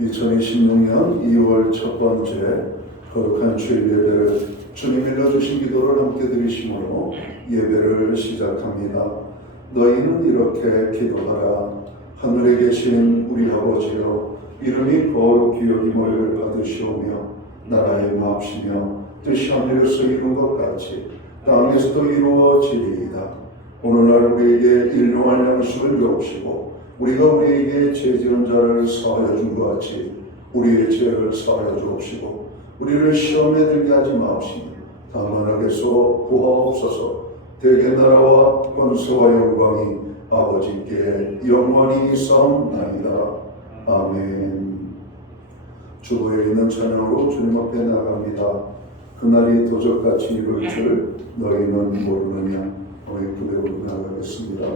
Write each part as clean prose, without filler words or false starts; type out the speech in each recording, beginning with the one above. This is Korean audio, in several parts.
2026년 2월 첫 번째 거룩한 주일 예배를 주님 일러주신 기도를 함께 드리심으로 예배를 시작합니다. 너희는 이렇게 기도하라. 하늘에 계신 우리 아버지여, 이름이 거룩히 여김을 받으시오며 나라의 마옵시며 뜻이 하늘에서 이룬 것 같이 땅에서도 이루어지리이다. 오늘날 우리에게 일용할 양식을 주옵시고 우리가 우리에게 죄지은 자를 사하여 준 것 같이 우리의 죄를 사하여 주옵시고 우리를 시험에 들게 하지 마옵시며 다만 악에서 구하옵소서. 대개 나라와 권세와 영광이 아버지께 영원히 있사옵나이다. 아멘. 주보에 있는 찬양으로 주님 앞에 나갑니다. 그날이 도적같이 이룰 줄 너희는 모르느냐. 우리 구배로 나가겠습니다.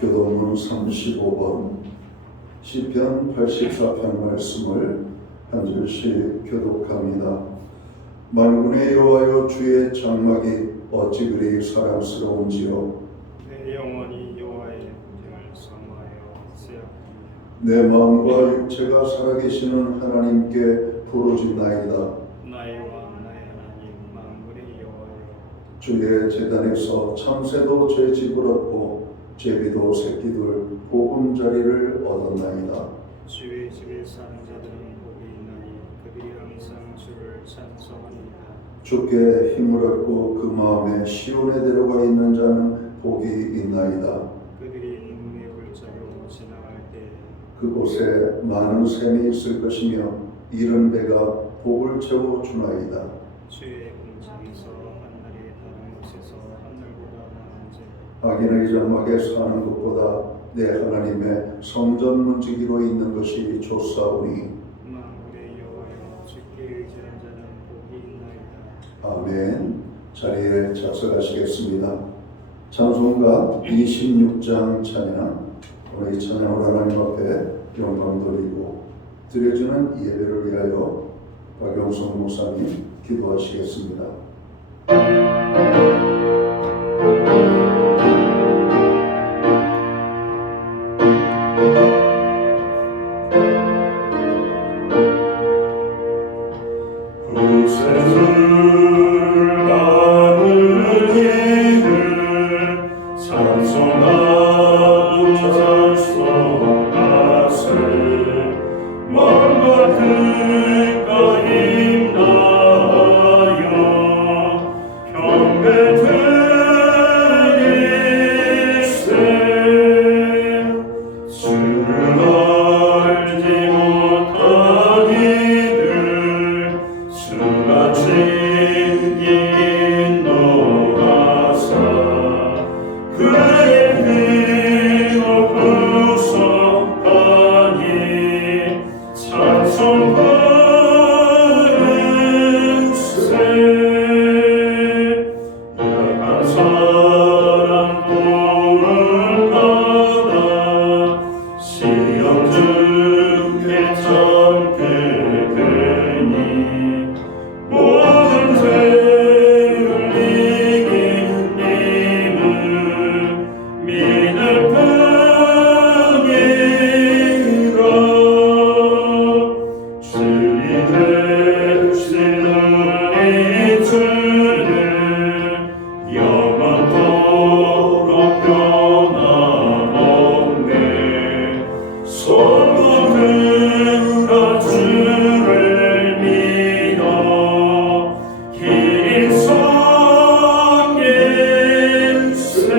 교도문 35번 시편 84편 말씀을 한 절씩 교독합니다. 만군의 여호와여, 주의 장막이 어찌 그리 사랑스러운지요. 내 영혼이 여호와의 궁정을 사모하여 세우리이다. 내 마음과 육체가 살아계시는 하나님께 부르짖나이다. 나의 왕 나의 하나님 만군의 여호와여, 주의 제단에서 참새도 제 집을 얻고 제비도 새끼들 보금자리를 얻었나이다. 주의 집에 사는 자들은 복이 있나니 그들이 항상 주를 찬송하니이다. 주께 힘을 얻고 그 마음에 시온에 데려가 있는 자는 복이 있나이다. 그들이 눈의 골짜기로 지나갈 때 그곳에 많은 샘이 있을 것이며 이른 배가 복을 채워 주나이다. 주의 궁창에서 한날이 다른 곳에서 한날보다 나은지 악인의 장막에 사는 것보다 내 하나님의 성전 문지기로 있는 것이 좋사오니. 만군의 여호와여, 주께 의지한 자는 복이 있나이다. 아멘. 자리에 작석하시겠습니다. 찬송가 26장 찬양. 오늘 이 찬양을 하나님 앞에 영광 돌리고 드려지는 예배를 위하여 박영성 목사님 기도하시겠습니다. 찬송하 그의 피로 구속하니 찬송 받으세. 약한 사람 도를 받아 시험 중에 참게 되니 모든 죄를 이긴 님을 믿을 뿐이라. 주님 되시는 이 주를 영원토록 변함없네. 손도 들어 주를 믿어 긴 성일세.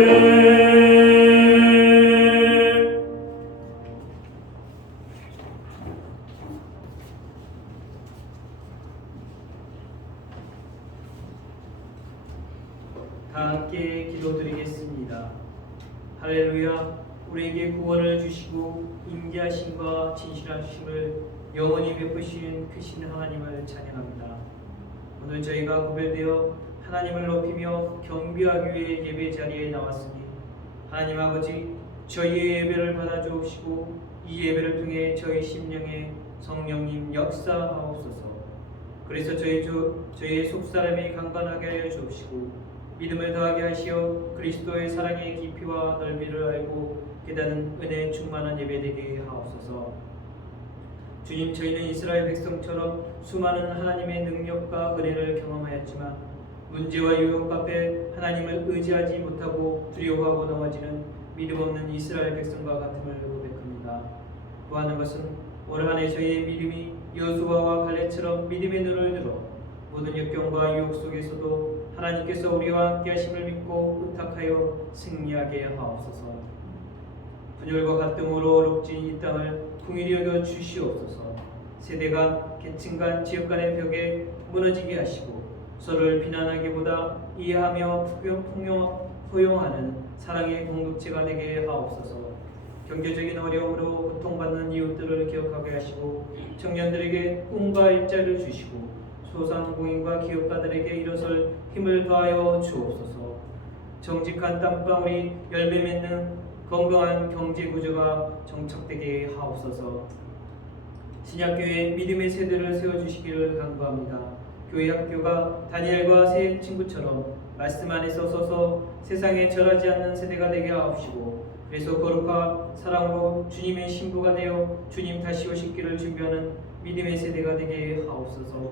다 함께 기도드리겠습니다. 할렐루야. 우리에게 구원을 주시고 인자하심과 진실하심을 영원히 베푸시는 크신 하나님을 찬양합니다. 오늘 저희가 구별되어 하나님을 높이며 경배하기 위해 예배 자리에 나왔으니 하나님 아버지, 저희의 예배를 받아주옵시고 이 예배를 통해 저희 심령에 성령님 역사하옵소서. 그래서 저희의 속사람이 강건하게 하여 주옵시고 믿음을 더하게 하시어 그리스도의 사랑의 깊이와 넓이를 알고 깨닫는 은혜에 충만한 예배되게 하옵소서. 주님, 저희는 이스라엘 백성처럼 수많은 하나님의 능력과 은혜를 경험하였지만 문제와 유혹 앞에 하나님을 의지하지 못하고 두려워하고 넘어지는 믿음 없는 이스라엘 백성과 같음을 고백합니다. 구하는 것은 올 한 해 저희의 믿음이 여호수아와 갈렙처럼 믿음의 눈을 들어 모든 역경과 유혹 속에서도 하나님께서 우리와 함께 하심을 믿고 의탁하여 승리하게 하옵소서. 분열과 갈등으로 어렵진 이 땅을 긍휼히 여겨 주시옵소서. 세대 간, 계층 간, 지역 간의 벽에 무너지게 하시고 서로를 비난하기보다 이해하며 포용하는 사랑의 공동체가 되게 하옵소서. 경제적인 어려움으로 고통받는 이웃들을 기억하게 하시고 청년들에게 꿈과 일자리를 주시고 소상공인과 기업가들에게 일어설 힘을 더하여 주옵소서. 정직한 땀방울이 열매 맺는 건강한 경제 구조가 정착되게 하옵소서. 신약교회 믿음의 세대를 세워주시기를 간구합니다. 교회 학교가 다니엘과 새 친구처럼 말씀 안에서 서서 세상에 절하지 않는 세대가 되게 하옵시고 그래서 거룩과 사랑으로 주님의 신부가 되어 주님 다시 오실 길을 준비하는 믿음의 세대가 되게 하옵소서.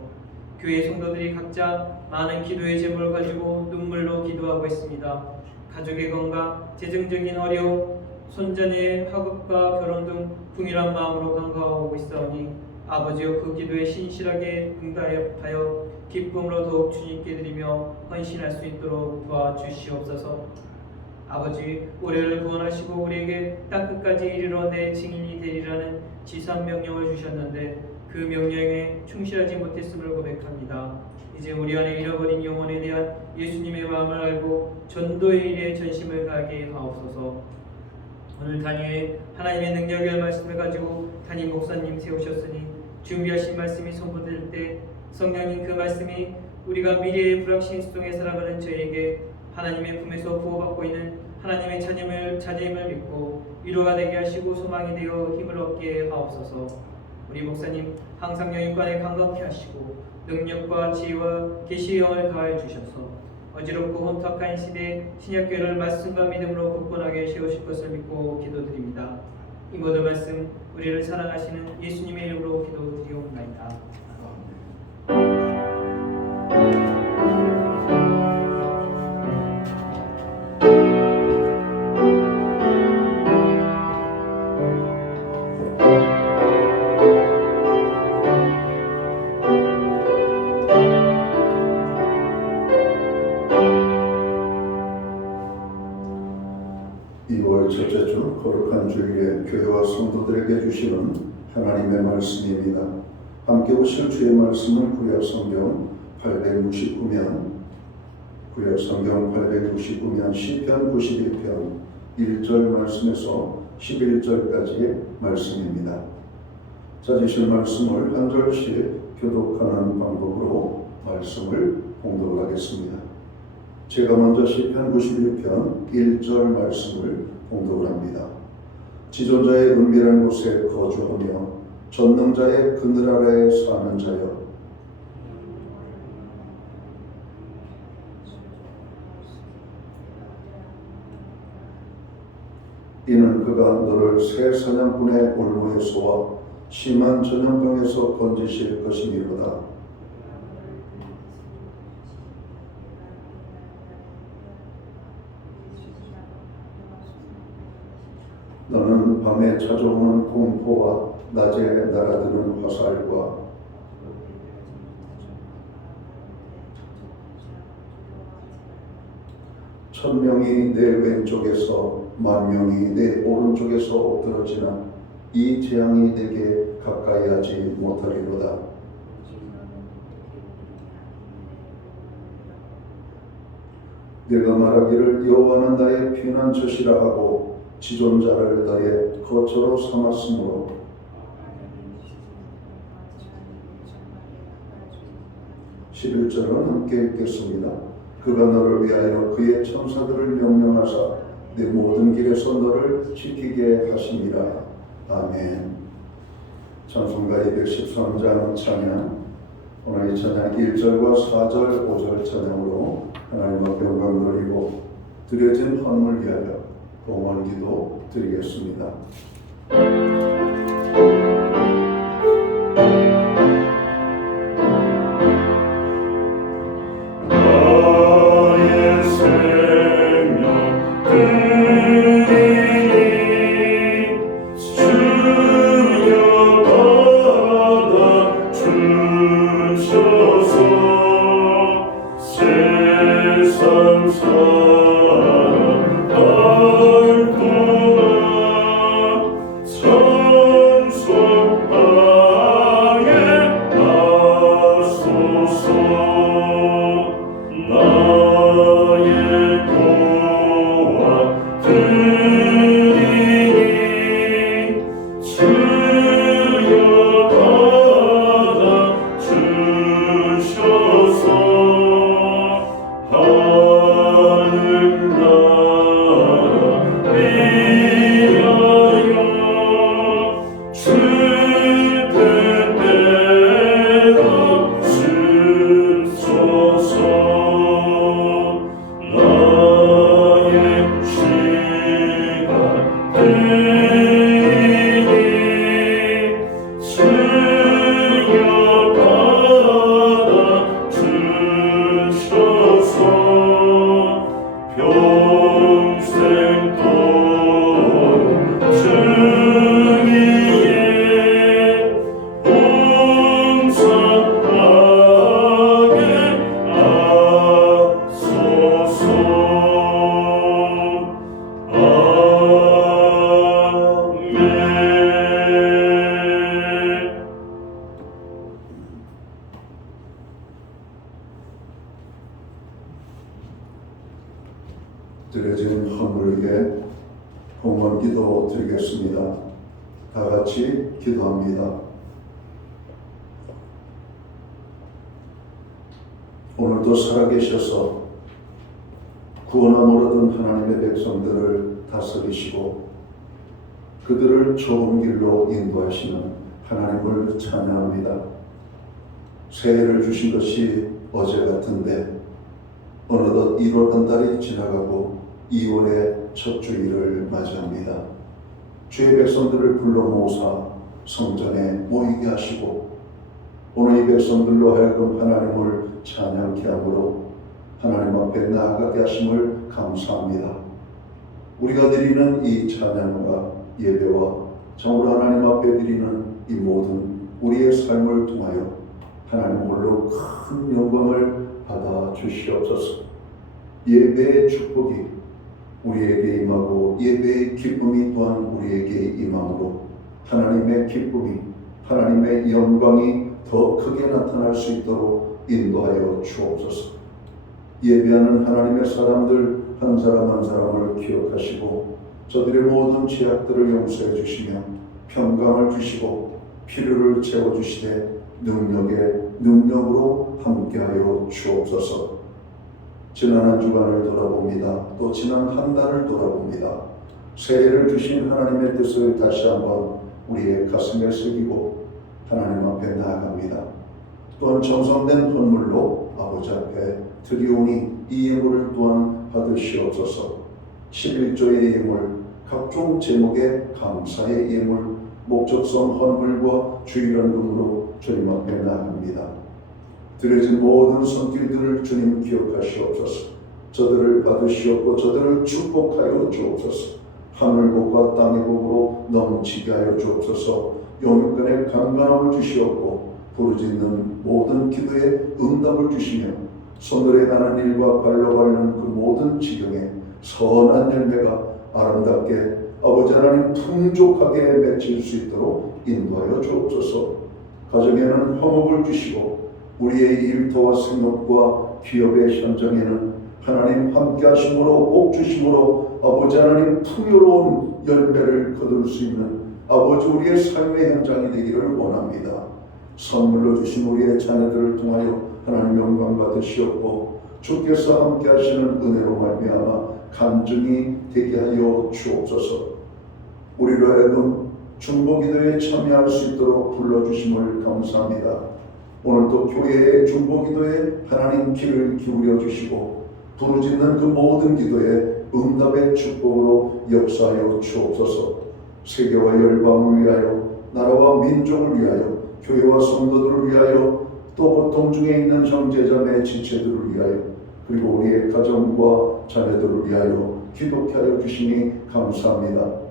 교회 성도들이 각자 많은 기도의 제목을 가지고 눈물로 기도하고 있습니다. 가족의 건강, 재정적인 어려움, 손자녀의 학업과 결혼 등 궁일한 마음으로 간구하고 있사오니 아버지여 그 기도에 신실하게 응답하여 기쁨으로 더욱 주님께 드리며 헌신할 수 있도록 도와주시옵소서. 아버지, 우리를 구원하시고 우리에게 땅끝까지 이르러 내 증인이 되리라는 지상 명령을 주셨는데 그 명령에 충실하지 못했음을 고백합니다. 이제 우리 안에 잃어버린 영혼에 대한 예수님의 마음을 알고 전도의 일에 전심을 다하게 하옵소서. 오늘 단위에 하나님의 능력의 말씀을 가지고 담임 목사님 세우셨으니 준비하신 말씀이 선포될 때 성령님 그 말씀이 우리가 미래의 불확신 속에 살아가는 저에게 하나님의 품에서 보호받고 있는 하나님의 자녀임을 믿고 위로가 되게 하시고 소망이 되어 힘을 얻게 하옵소서. 우리 목사님 항상 영육간에 강건케 하시고 능력과 지혜와 계시의 영을 더하여 주셔서 어지럽고 혼탁한 시대에 신약교회를 말씀과 믿음으로 굳건하게 세우실 것을 믿고 기도드립니다. 이 모든 말씀 우리를 사랑하시는 예수님의 이름으로 기도드리옵나이다. 첫째 주 거룩한 주일에 교회와 성도들에게 주시는 하나님의 말씀입니다. 함께 보실 주의 말씀은 구약 성경 869면 구약 성경 869면 시편 91편 1절 말씀에서 11절까지의 말씀입니다. 찾으실 말씀을 한 절씩 교독하는 방법으로 말씀을 봉독을 하겠습니다. 제가 먼저 시편 91편 1절 말씀을 봉독을 합니다. 지존자의 은밀한 곳에 거주하며 전능자의 그늘 아래에 사는 자여, 이는 그가 너를 새 사냥꾼의 올무에서와 심한 전염병에서 건지실 것이니로다. 너는 밤에 찾아오는 공포와 낮에 날아드는 화살과 천명이 내 왼쪽에서 만명이 내 오른쪽에서 엎드러지나 이 재앙이 내게 가까이 하지 못하리로다. 내가 말하기를 여호와는 나의 피난 젖이라 하고 지존자를 나의 거처로 삼았으므로 11절은 함께 읽겠습니다. 그가 너를 위하여 그의 천사들을 명령하사 내 모든 길에서 너를 지키게 하시니라. 아멘. 찬송가 213장 찬양, 오늘 이 찬양 1절과 4절, 5절 찬양으로 하나님 앞에 영광 돌리고 드려진 헌물 위하여 봉헌 기도 드리겠습니다. 나의 생명 드리니 주여 받아 주셔서 세상 사랑 알구나 찬송하게 하소서. 나의 고와 드리니 주여 받아 주셔서 하늘나라 위하여 주 뜻대로 쓰소서. 나의 시간 드리니 주여 받아 주셔서 평생 도록 주위에 봉사하게 하소서. 아멘. 드려지는 헌물 위에 봉헌 기도 드리겠습니다. 다 같이 기도합니다. 오늘도 살아계셔서 구원함 얻은 하나님의 백성들을 다스리시고 그들을 좋은 길로 인도하시는 하나님을 찬양합니다. 새해를 주신 것이 어제 같은데 어느덧 1월 한 달이 지나가고 2월의 첫 주일을 맞이합니다. 주의 백성들을 불러 모으사 성전에 모이게 하시고 오늘 이 백성들로 하여금 하나님을 찬양케 함으로 하나님 앞에 나아가게 하심을 감사합니다. 우리가 드리는 이 찬양과 예배와 정으로 하나님 앞에 드리는 이 모든 우리의 삶을 통하여 하나님 홀로 큰 영광을 받아 주시옵소서. 예배의 축복이 우리에게 임하고 예배의 기쁨이 또한 우리에게 임함으로 하나님의 기쁨이, 하나님의 영광이 더 크게 나타날 수 있도록 인도하여 주옵소서. 예배하는 하나님의 사람들 한 사람 한 사람을 기억하시고 저들의 모든 죄악들을 용서해 주시며 평강을 주시고 필요를 채워주시되 능력으로 함께하여 주옵소서. 지난 한 주간을 돌아봅니다. 또 지난 한 달을 돌아봅니다. 새해를 주신 하나님의 뜻을 다시 한번 우리의 가슴에 새기고 하나님 앞에 나아갑니다. 또한 정성된 헌물로 아버지 앞에 드리오니 이 예물을 또한 받으시옵소서. 11조의 예물, 각종 제목의 감사의 예물, 목적성 헌물과 주일헌금으로 주님 앞에 나아갑니다. 드려진 모든 손길들을 주님 기억하시옵소서. 저들을 받으시옵고 저들을 축복하여 주옵소서. 하늘복과 땅의 복으로 넘치게 하여 주옵소서. 영육간의 강건함을 주시옵고 부르짖는 모든 기도에 응답을 주시며 손으로 가는 일과 발로 밟는 그 모든 지경에 선한 열매가 아름답게 아버지 하나님 풍족하게 맺힐 수 있도록 인도하여 주옵소서. 가정에는 화목을 주시고 우리의 일터와 생업과 기업의 현장에는 하나님 함께 하심으로 복 주심으로 아버지 하나님 풍요로운 열매를 거둘 수 있는 아버지 우리의 삶의 현장이 되기를 원합니다. 선물로 주신 우리의 자녀들을 통하여 하나님 영광 받으시옵고 주께서 함께 하시는 은혜로 말미암아 간증이 되게 하여 주옵소서. 우리로 하여금 중보기도에 참여할 수 있도록 불러주심을 감사합니다. 오늘도 교회의 중보기도에 하나님 귀를 기울여 주시고 부르짖는 그 모든 기도에 응답의 축복으로 역사하여 주옵소서. 세계와 열방을 위하여 나라와 민족을 위하여 교회와 성도들을 위하여 또 고통 중에 있는 형제자매 지체들을 위하여 그리고 우리의 가정과 자녀들을 위하여 기도케 하여 주시니 감사합니다.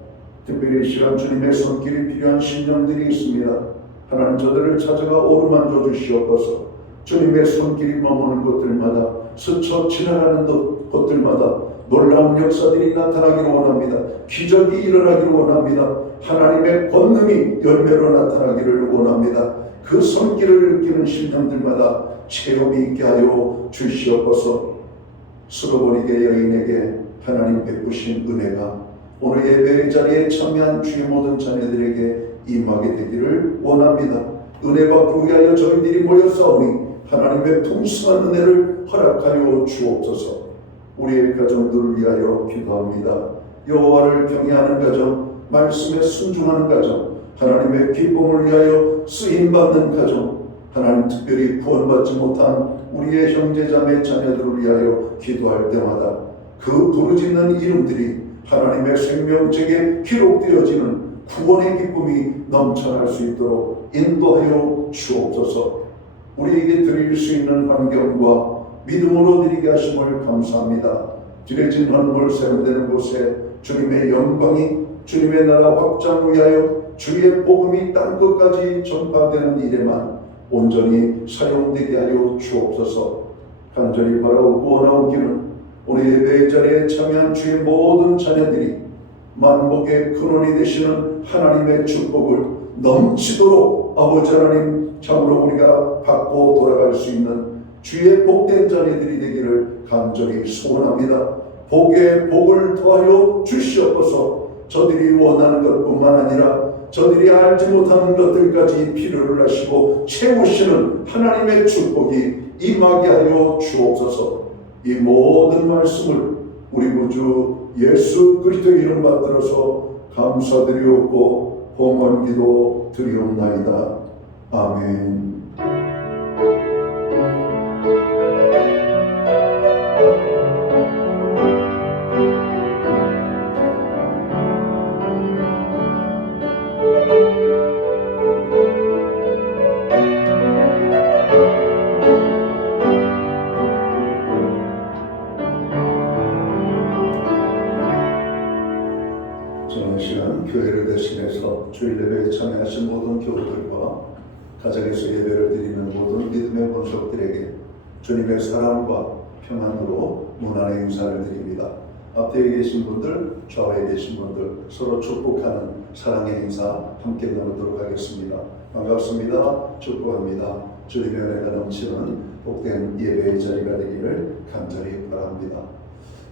특별히 이 시간 주님의 손길이 필요한 심령들이 있습니다. 하나님 저들을 찾아가 오르만져 주시옵소서. 주님의 손길이 머무는 곳들마다 스쳐 지나가는 곳들마다 놀라운 역사들이 나타나기를 원합니다. 기적이 일어나기를 원합니다. 하나님의 권능이 열매로 나타나기를 원합니다. 그 손길을 느끼는 심령들마다 체험이 있게 하여 주시옵소서. 쓸어버리게 여인에게 하나님 베푸신 은혜가 오늘 예배의 자리에 참여한 주의 모든 자녀들에게 임하게 되기를 원합니다. 은혜 받기 위하여 저희들이 모였사오니 하나님의 풍성한 은혜를 허락하여 주옵소서. 우리의 가정들을 위하여 기도합니다. 여호와를 경외하는 가정, 말씀에 순종하는 가정, 하나님의 기쁨을 위하여 쓰임받는 가정, 하나님 특별히 구원받지 못한 우리의 형제자매 자녀들을 위하여 기도할 때마다 그 부르짖는 이름들이 하나님의 생명책에 기록되어지는 구원의 기쁨이 넘쳐날 수 있도록 인도하여 주옵소서. 우리에게 드릴 수 있는 환경과 믿음으로 드리게 하심을 감사합니다. 드려진 헌물 세련되는 곳에 주님의 영광이 주님의 나라 확장 위하여 주의 복음이 땅끝까지 전파되는 일에만 온전히 사용되게 하여 주옵소서. 간절히 바라고 원하오기는 오늘 예배의 자리에 참여한 주의 모든 자녀들이 만복의 근원이 되시는 하나님의 축복을 넘치도록 아버지 하나님 참으로 우리가 받고 돌아갈 수 있는 주의 복된 자녀들이 되기를 간절히 소원합니다. 복에 복을 더하여 주시옵소서. 저들이 원하는 것뿐만 아니라 저들이 알지 못하는 것들까지 필요를 하시고 채우시는 하나님의 축복이 임하게 하여 주옵소서. 이 모든 말씀을 우리 구주 예수 그리스도의 이름 받들어서 감사드리옵고 봉헌기도 드리옵나이다. 아멘. 지난 시간 교회를 대신해서 주일 예배에 참여하신 모든 교우들과 가정에서 예배를 드리는 모든 믿음의 본속들에게 주님의 사랑과 평안으로 문안의 인사를 드립니다. 앞뒤에 계신 분들, 좌우에 계신 분들 서로 축복하는 사랑의 인사 함께 나누도록 하겠습니다. 반갑습니다. 축복합니다. 주님의 은혜가 넘치는 복된 예배의 자리가 되기를 간절히 바랍니다.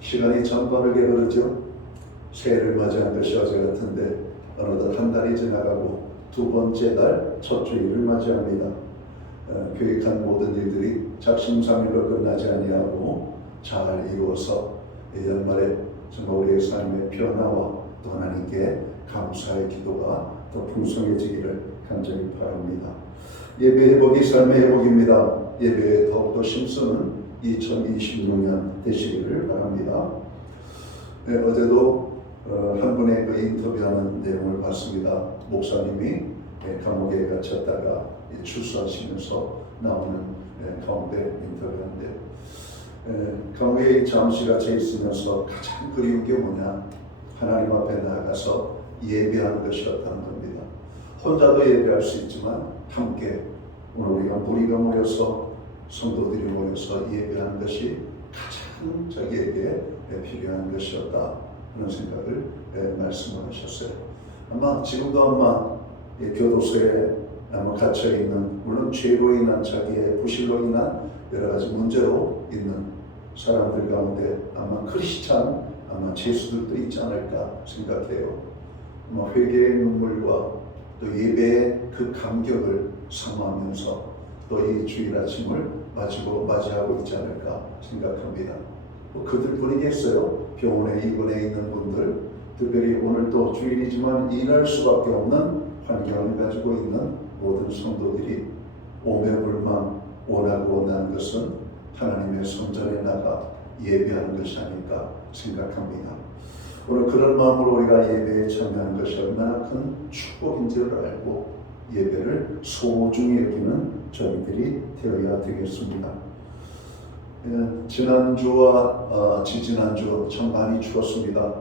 시간이 참 빠르게 흐르죠. 새해를 맞이한 것이 어제 같은데 어느덧 한 달이 지나가고 두 번째 달 첫 주일을 맞이합니다. 계획한 모든 일들이 작심삼일로 끝나지 아니하고 잘 이루어서 연말에 정말 우리의 삶의 변화와 또 하나님께 감사의 기도가 더 풍성해지기를 간절히 바랍니다. 예배 회복이 삶의 회복입니다. 예배에 더욱더 힘쓰는 2026년 되시기를 바랍니다. 어제도 한 분의 그 인터뷰하는 내용을 봤습니다. 목사님이 감옥에 갇혔다가 출소하시면서 나오는 가운데 인터뷰인데 감옥에 잠시 갇혀 있으면서 가장 그리운 게 뭐냐? 하나님 앞에 나아가서 예배하는 것이었다는 겁니다. 혼자도 예배할 수 있지만 함께 오늘 우리가 무리가 모여서 성도들이 모여서 예배하는 것이 가장 자기에게 필요한 것이었다 그런 생각을 말씀을 하셨어요. 아마 지금도 아마 교도소에 갇혀 있는 물론 죄로 인한 자기의 부실로 인한 여러 가지 문제로 있는 사람들 가운데 아마 크리스찬 아마 죄수들도 있지 않을까 생각해요. 회개의 눈물과 또 예배의 그 감격을 사모하면서 또 이 주일 아침을 맞이하고 있지 않을까 생각합니다. 그들뿐이겠어요. 병원에 입원해 있는 분들, 특별히 오늘 또 주일이지만 일할 수밖에 없는 환경을 가지고 있는 모든 성도들이 오매불망 원하고 원하는 것은 하나님의 성전에 나가 예배하는 것이 아닐까 생각합니다. 오늘 그런 마음으로 우리가 예배에 참여하는 것이 얼마나 큰 축복인지를 알고 예배를 소중히 여기는 저희들이 되어야 되겠습니다. 지난주와 지지난주 참 많이 추웠습니다.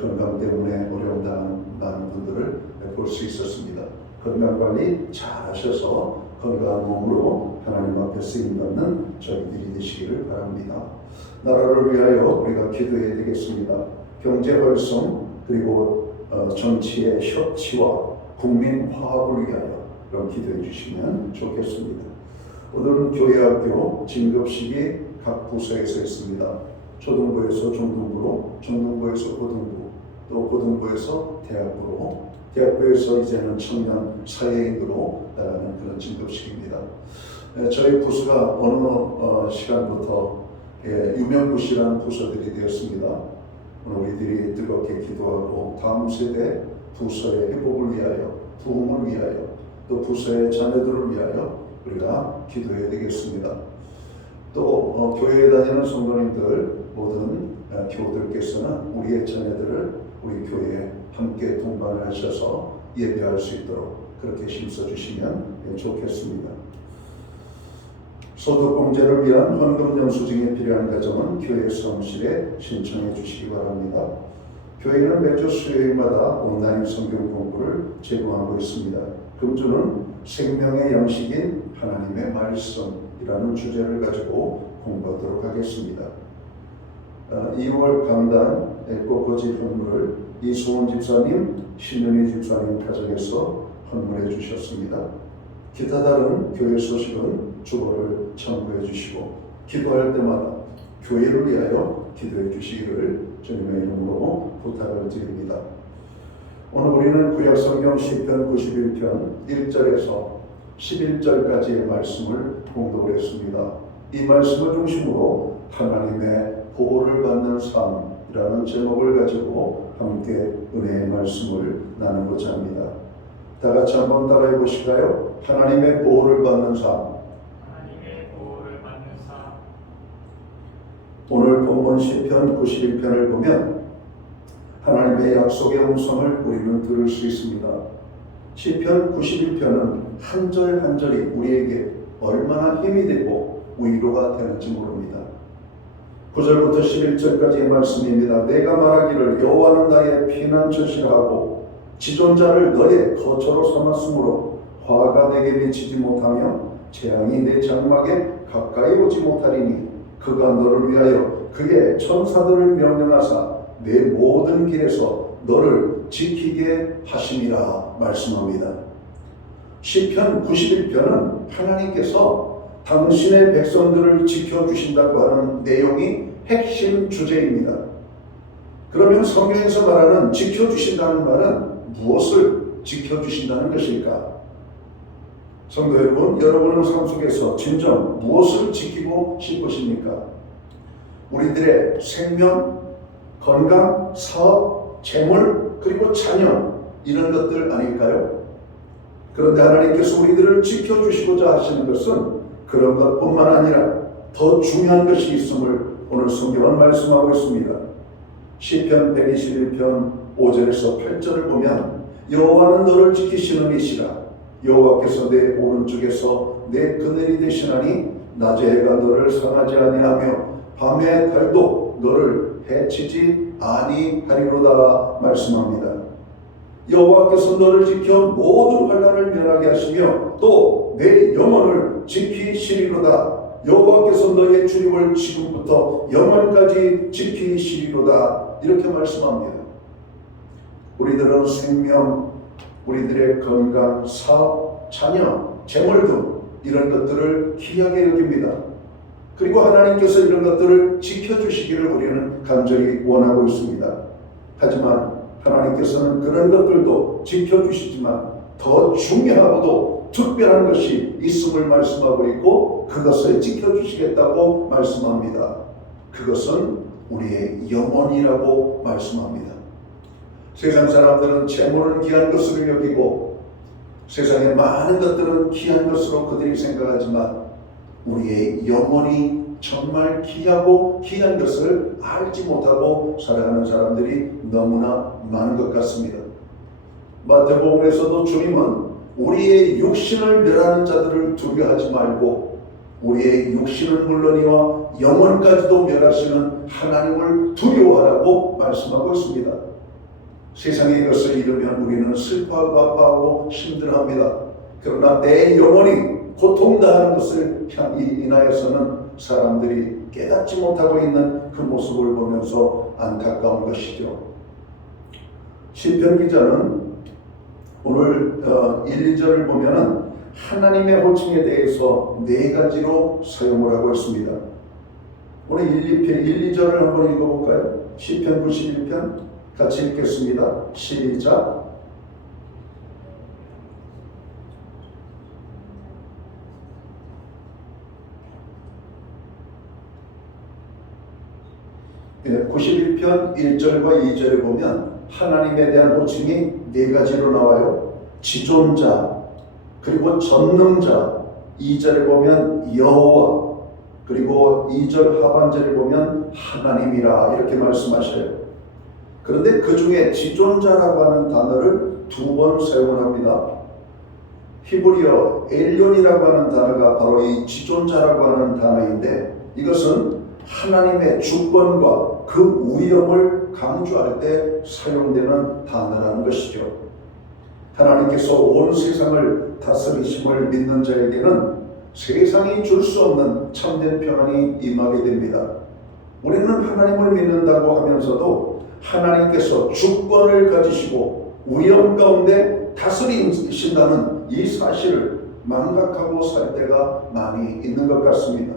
건강 때문에 어려움 당하는 많은 분들을 볼 수 있었습니다. 건강관리 잘 하셔서 건강한 몸으로 하나님 앞에 쓰임받는 저희들이 되시기를 바랍니다. 나라를 위하여 우리가 기도해야 되겠습니다. 경제 활성 그리고 정치의 협치와 국민 화합을 위하여 그럼 기도해 주시면 좋겠습니다. 오늘은 교회학교 진급식이 각 부서에서 있습니다. 초등부에서 중등부로, 중등부에서 고등부, 또 고등부에서 대학부로, 대학부에서 이제는 청년 사회인으로 나가는 그런 진급식입니다. 저희 부서가 어느 시간부터 유명부시라는 부서들이 되었습니다. 오늘 우리들이 뜨겁게 기도하고 다음 세대 부서의 회복을 위하여, 부흥을 위하여, 또 부서의 자녀들을 위하여 우리가 기도해야 되겠습니다. 또 교회에 다니는 성도님들 모든 교우들께서는 우리의 자녀들을 우리 교회에 함께 동반을 하셔서 예배할 수 있도록 그렇게 힘써주시면 좋겠습니다. 소득공제를 위한 헌금 영수증이 필요한 가정은 교회 사무실에 신청해 주시기 바랍니다. 교회는 매주 수요일마다 온라인 성경 공부를 제공하고 있습니다. 금주는 생명의 양식인 하나님의 말씀이라는 주제를 가지고 공부하도록 하겠습니다. 2월 강단 꽃꽂이 헌물을 이소원 집사님, 신윤희 집사님 가정에서 헌물해 주셨습니다. 기타 다른 교회 소식은 주보를 참고해 주시고 기도할 때마다 교회를 위하여 기도해 주시기를 주님의 이름으로 부탁을 드립니다. 오늘 우리는 구약성경 시편 91편 1절에서 11절까지의 말씀을 공독을 했습니다. 이 말씀을 중심으로 하나님의 보호를 받는 삶이라는 제목을 가지고 함께 은혜의 말씀을 나누고자 합니다. 다 같이 한번 따라해 보실까요? 하나님의 보호를 받는 삶. 하나님의 보호를 받는 삶. 오늘 본문 시편 91편을 보면 하나님의 약속의 음성을 우리는 들을 수 있습니다. 시편 91편은 한 절 한 절이 우리에게 얼마나 힘이 되고 위로가 되는지 모릅니다. 9절부터 11절까지의 말씀입니다. 내가 말하기를 여호와는 나의 피난처시라 하고 지존자를 너의 거처로 삼았으므로 화가 내게 미치지 못하며 재앙이 내 장막에 가까이 오지 못하리니 그가 너를 위하여 그의 천사들을 명령하사 내 모든 길에서 너를 지키게 하심이라 말씀합니다. 시편 91편은 하나님께서 당신의 백성들을 지켜주신다고 하는 내용이 핵심 주제입니다. 그러면 성경에서 말하는 지켜주신다는 말은 무엇을 지켜주신다는 것일까? 성도 여러분, 여러분의 삶 속에서 진정 무엇을 지키고 싶으십니까? 우리들의 생명, 건강, 사업, 재물, 그리고 자녀, 이런 것들 아닐까요? 그런데 하나님께서 우리들을 지켜주시고자 하시는 것은 그런 것뿐만 아니라 더 중요한 것이 있음을 오늘 성경은 말씀하고 있습니다. 시편 121편 5절에서 8절을 보면 여호와는 너를 지키시는 이시라. 여호와께서 내 오른쪽에서 내 그늘이 되시나니 낮에 해가 너를 상하지 아니하며 밤에 달도 너를 해치지 아니하리로다 말씀합니다. 여호와께서 너를 지켜 모든 환난을 면하게 하시며 또 내 영혼을 지키시리로다. 여호와께서 너의 출입을 지금부터 영원까지 지키시리로다. 이렇게 말씀합니다. 우리들은 생명, 우리들의 건강, 사업, 자녀, 재물 등 이런 것들을 귀하게 여깁니다. 그리고 하나님께서 이런 것들을 지켜주시기를 우리는 간절히 원하고 있습니다. 하지만 하나님께서는 그런 것들도 지켜주시지만 더 중요하고도 특별한 것이 있음을 말씀하고 있고 그것을 지켜주시겠다고 말씀합니다. 그것은 우리의 영혼이라고 말씀합니다. 세상 사람들은 재물은 귀한 것으로 여기고 세상의 많은 것들은 귀한 것으로 그들이 생각하지만 우리의 영혼이 정말 귀하고 귀한 것을 알지 못하고 살아가는 사람들이 너무나 많은 것 같습니다. 마태복음에서도 주님은 우리의 육신을 멸하는 자들을 두려워하지 말고 우리의 육신은 물론이와 영혼까지도 멸하시는 하나님을 두려워하라고 말씀하고 있습니다. 세상의 것을 잃으면 우리는 슬퍼하고 아파하고 힘들어합니다. 그러나 내 영혼이 고통당하는 것을 인하여서는 사람들이 깨닫지 못하고 있는 그 모습을 보면서 안타까운 것이죠. 시편 기자는 오늘 1, 2절을 보면은 하나님의 호칭에 대해서 네 가지로 사용을 하고 있습니다. 오늘 1, 2절을 한번 읽어볼까요? 시편 91편 같이 읽겠습니다. 시작. 네, 91편 1절과 2절에 보면 하나님에 대한 호칭이 네 가지로 나와요. 지존자, 그리고 전능자, 2절에 보면 여호와, 그리고 2절 하반절에 보면 하나님이라 이렇게 말씀하셔요. 그런데 그 중에 지존자라고 하는 단어를 두 번 사용을 합니다. 히브리어 엘론이라고 하는 단어가 바로 이 지존자라고 하는 단어인데 이것은 하나님의 주권과 그 위엄을 강조할 때 사용되는 단어라는 것이죠. 하나님께서 온 세상을 다스리심을 믿는 자에게는 세상이 줄 수 없는 참된 평안이 임하게 됩니다. 우리는 하나님을 믿는다고 하면서도 하나님께서 주권을 가지시고 위엄 가운데 다스리신다는 이 사실을 망각하고 살 때가 많이 있는 것 같습니다.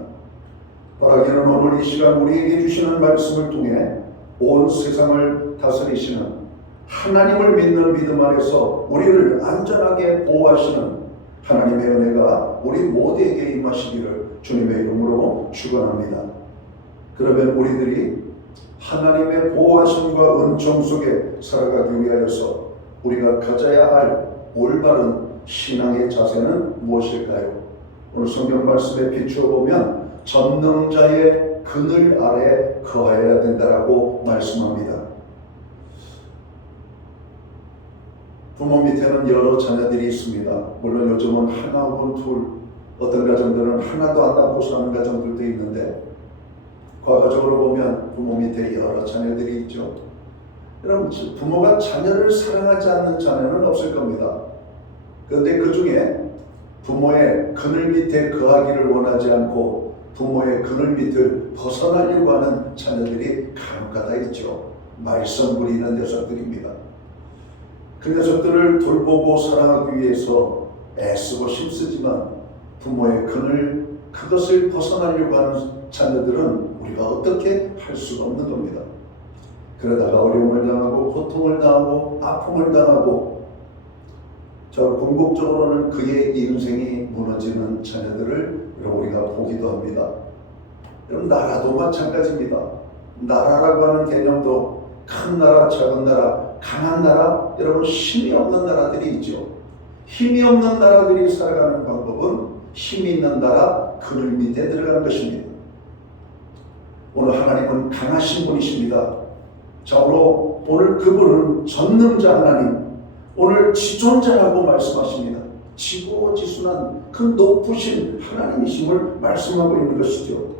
바라기는 오늘 이 시간 우리에게 주시는 말씀을 통해 온 세상을 다스리시는 하나님을 믿는 믿음 안에서 우리를 안전하게 보호하시는 하나님의 은혜가 우리 모두에게 임하시기를 주님의 이름으로 축원합니다. 그러면 우리들이 하나님의 보호하심과 은총 속에 살아가기 위하여서 우리가 가져야 할 올바른 신앙의 자세는 무엇일까요? 오늘 성경 말씀에 비추어 보면 전능자의 그늘 아래 거하여야 된다라고 말씀합니다. 부모 밑에는 여러 자녀들이 있습니다. 물론 요즘은 하나 혹은 둘, 어떤 가정들은 하나도 안 낳고 사는 가정들도 있는데 과거적으로 보면 부모 밑에 여러 자녀들이 있죠. 여러분, 부모가 자녀를 사랑하지 않는 자녀는 없을 겁니다. 그런데 그 중에 부모의 그늘 밑에 거하기를 원하지 않고 부모의 그늘 밑을 벗어나려고 하는 자녀들이 간혹가다 있죠. 말썽 부리는 녀석들입니다. 그 녀석들을 돌보고 사랑하기 위해서 애쓰고 힘쓰지만 부모의 그늘 그것을 벗어나려고 하는 자녀들은 우리가 어떻게 할 수가 없는 겁니다. 그러다가 어려움을 당하고 고통을 당하고 아픔을 당하고 저 궁극적으로는 그의 인생이 무너지는 자녀들을 우리가 보기도 합니다. 여러분, 나라도 마찬가지입니다. 나라라고 하는 개념도 큰 나라, 작은 나라, 강한 나라, 여러분 힘이 없는 나라들이 있죠. 힘이 없는 나라들이 살아가는 방법은 힘이 있는 나라 그늘 밑에 들어간 것입니다. 오늘 하나님은 강하신 분이십니다. 자, 오늘 그분은 전능자 하나님, 오늘 지존자라고 말씀하십니다. 지고지순한 그 높으신 하나님이심을 말씀하고 있는 것이죠.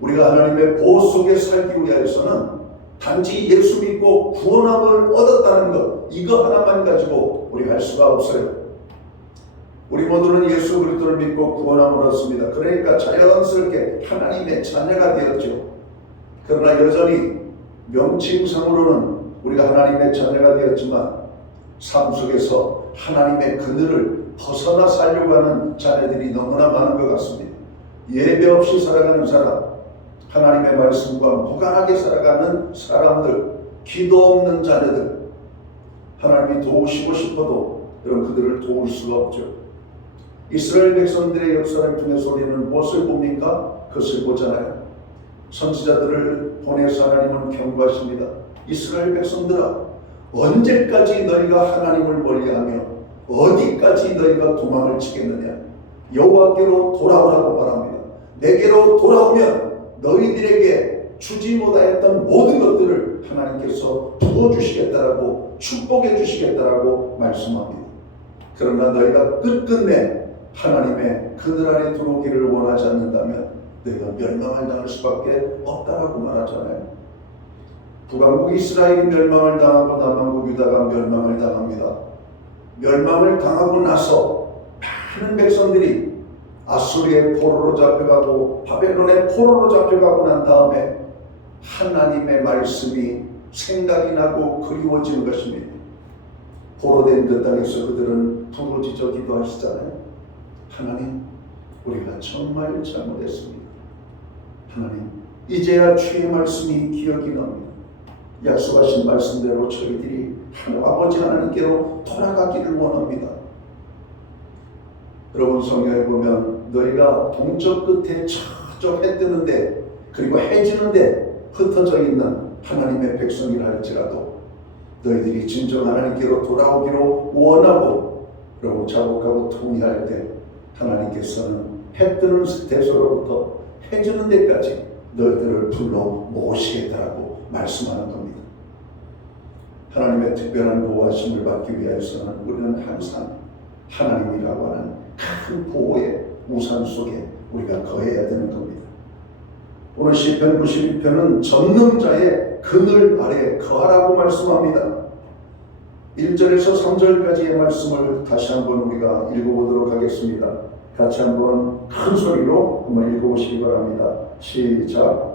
우리가 하나님의 보호 속에 살기 위하여서는 단지 예수 믿고 구원함을 얻었다는 것, 이거 하나만 가지고 우리 할 수가 없어요. 우리 모두는 예수 그리스도를 믿고 구원함을 얻습니다. 그러니까 자연스럽게 하나님의 자녀가 되었죠. 그러나 여전히 명칭상으로는 우리가 하나님의 자녀가 되었지만 삶 속에서 하나님의 그늘을 벗어나 살려고 하는 자녀들이 너무나 많은 것 같습니다. 예배 없이 살아가는 사람, 하나님의 말씀과 무관하게 살아가는 사람들, 기도 없는 자녀들, 하나님이 도우시고 싶어도 여러분 그들을 도울 수가 없죠. 이스라엘 백성들의 역사를 통해서 우리는 무엇을 봅니까? 그것을 보잖아요. 선지자들을 보내서 하나님은 경고하십니다. 이스라엘 백성들아, 언제까지 너희가 하나님을 멀리하며 어디까지 너희가 도망을 치겠느냐? 여호와께로 돌아오라고 말합니다. 내게로 돌아오면 너희들에게 주지 못하였던 모든 것들을 하나님께서 부어주시겠다라고 축복해 주시겠다라고 말씀합니다. 그러나 너희가 끝끝내 하나님의 그늘 안에 들어오기를 원하지 않는다면 너희가 멸망을 당할 수밖에 없다라고 말하잖아요. 북왕국 이스라엘이 멸망을 당하고 남왕국 유다가 멸망을 당합니다. 멸망을 당하고 나서 많은 백성들이 아수리의 포로로 잡혀가고 바벨론의 포로로 잡혀가고 난 다음에 하나님의 말씀이 생각이 나고 그리워지는 것입니다. 포로된 그 땅에서 그들은 부르짖어 기도하시잖아요. 하나님, 우리가 정말 잘못했습니다. 하나님, 이제야 주의 말씀이 기억이 납니다. 약속하신 말씀대로 저희들이 아버지 하나님께로 돌아가기를 원합니다. 여러분, 성경에 보면 너희가 동쪽 끝에 저쪽 해 뜨는데 그리고 해 지는데 흩어져 있는 하나님의 백성이라 할지라도 너희들이 진정 하나님께로 돌아오기로 원하고 그리고 자복하고 통일할 때 하나님께서는 해 뜨는 데서로부터 해 지는 데까지 너희들을 불러 모으시겠다라고 말씀하는 겁니다. 하나님의 특별한 보호하심을 받기 위해서는 우리는 항상 하나님이라고 하는 큰 보호의 우산 속에 우리가 거해야 되는 겁니다. 오늘 시편 92편은 전능자의 그늘 아래 거하라고 말씀합니다. 1절에서 3절까지의 말씀을 다시 한번 우리가 읽어보도록 하겠습니다. 같이 한번 큰 소리로 한번 읽어보시기 바랍니다. 시작.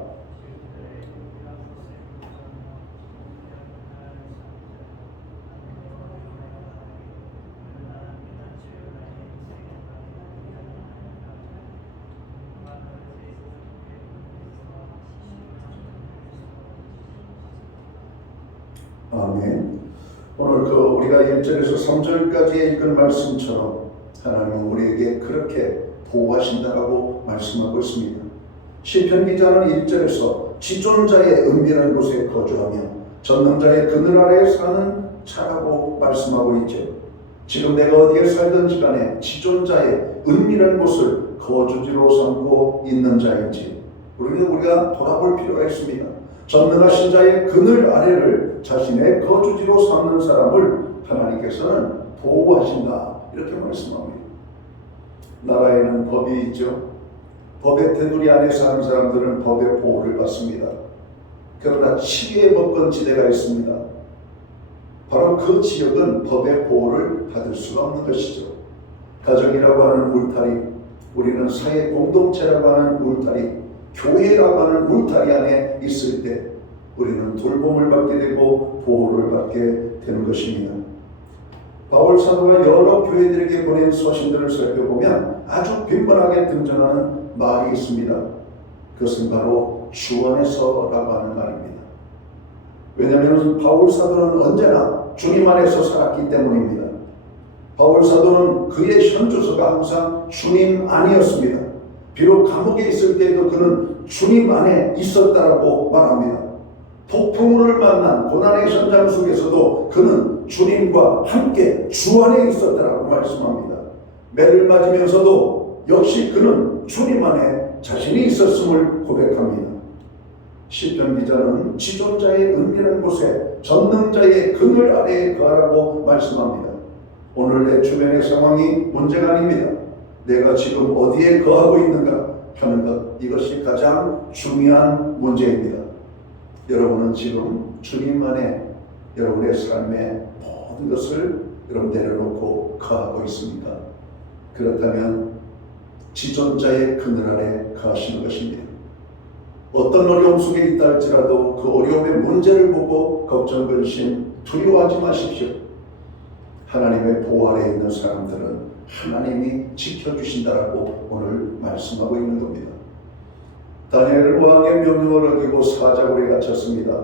아멘. 오늘 우리가 1절에서 3절까지 읽은 말씀처럼 하나님은 우리에게 그렇게 보호하신다라고 말씀하고 있습니다. 시편 기자는 1절에서 지존자의 은밀한 곳에 거주하며 전능자의 그늘 아래에 사는 자라고 말씀하고 있죠. 지금 내가 어디에 살든지 간에 지존자의 은밀한 곳을 거주지로 삼고 있는 자인지 우리가 돌아볼 필요가 있습니다. 전능하신 자의 그늘 아래를 자신의 거주지로 삼는 사람을 하나님께서는 보호하신다 이렇게 말씀합니다. 나라에는 법이 있죠. 법의 테두리 안에 사는 사람들은 법의 보호를 받습니다. 그러나 치유의 법권지대가 있습니다. 바로 그 지역은 법의 보호를 받을 수가 없는 것이죠. 가정이라고 하는 울타리, 우리는 사회 공동체라고 하는 울타리, 교회라고 하는 울타리 안에 있을 때 우리는 돌봄을 받게 되고 보호를 받게 되는 것입니다. 바울 사도가 여러 교회들에게 보낸 서신들을 살펴보면 아주 빈번하게 등장하는 말이 있습니다. 그것은 바로 주 안에서라고 하는 말입니다. 왜냐하면 바울 사도는 언제나 주님 안에서 살았기 때문입니다. 바울 사도는 그의 현주소가 항상 주님 안이었습니다. 비록 감옥에 있을 때도 그는 주님 안에 있었다라고 말합니다. 폭풍우를 만난 고난의 현장 속에서도 그는 주님과 함께 주 안에 있었다라고 말씀합니다. 매를 맞으면서도 역시 그는 주님 안에 자신이 있었음을 고백합니다. 시편 기자는 지존자의 은밀한 곳에 전능자의 그늘 아래에 거하라고 말씀합니다. 오늘 내 주변의 상황이 문제가 아닙니다. 내가 지금 어디에 거하고 있는가 하는 것, 이것이 가장 중요한 문제입니다. 여러분은 지금 주님 안에 여러분의 삶의 모든 것을 여러분 내려놓고 거하고 있습니까? 그렇다면 지존자의 그늘 아래 거하시는 것입니다. 어떤 어려움 속에 있다 할지라도 그 어려움의 문제를 보고 걱정, 근심, 두려워하지 마십시오. 하나님의 보호 아래 있는 사람들은 하나님이 지켜주신다라고 오늘 말씀하고 있는 겁니다. 다니엘 왕의 명령을 어기고 사자굴에 갇혔습니다.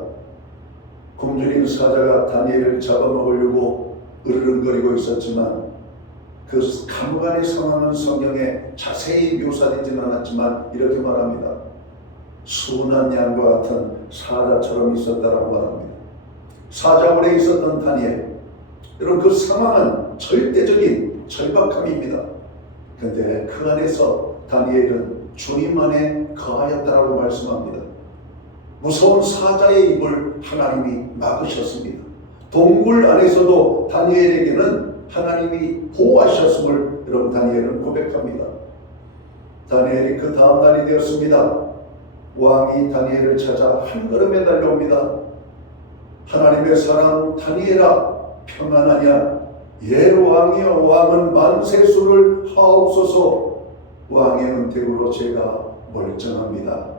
굶주린 사자가 다니엘을 잡아먹으려고 으르렁거리고 있었지만 그 감옥 안의 상황은 성경에 자세히 묘사되지는 않았지만 이렇게 말합니다. 순한 양과 같은 사자처럼 있었다라고 말합니다. 사자굴에 있었던 다니엘, 여러분 그 상황은 절대적인 절박함입니다. 그런데 그 안에서 다니엘은 주님 안에 거하였다라고 말씀합니다. 무서운 사자의 입을 하나님이 막으셨습니다. 동굴 안에서도 다니엘에게는 하나님이 보호하셨음을 여러분 다니엘은 고백합니다. 다니엘이 그 다음 날이 되었습니다. 왕이 다니엘을 찾아 한 걸음에 달려옵니다. 하나님의 사람 다니엘아, 평안하냐? 예 왕이여, 왕은 만세수를 하옵소서. 왕의 은택으로 제가 멀쩡합니다.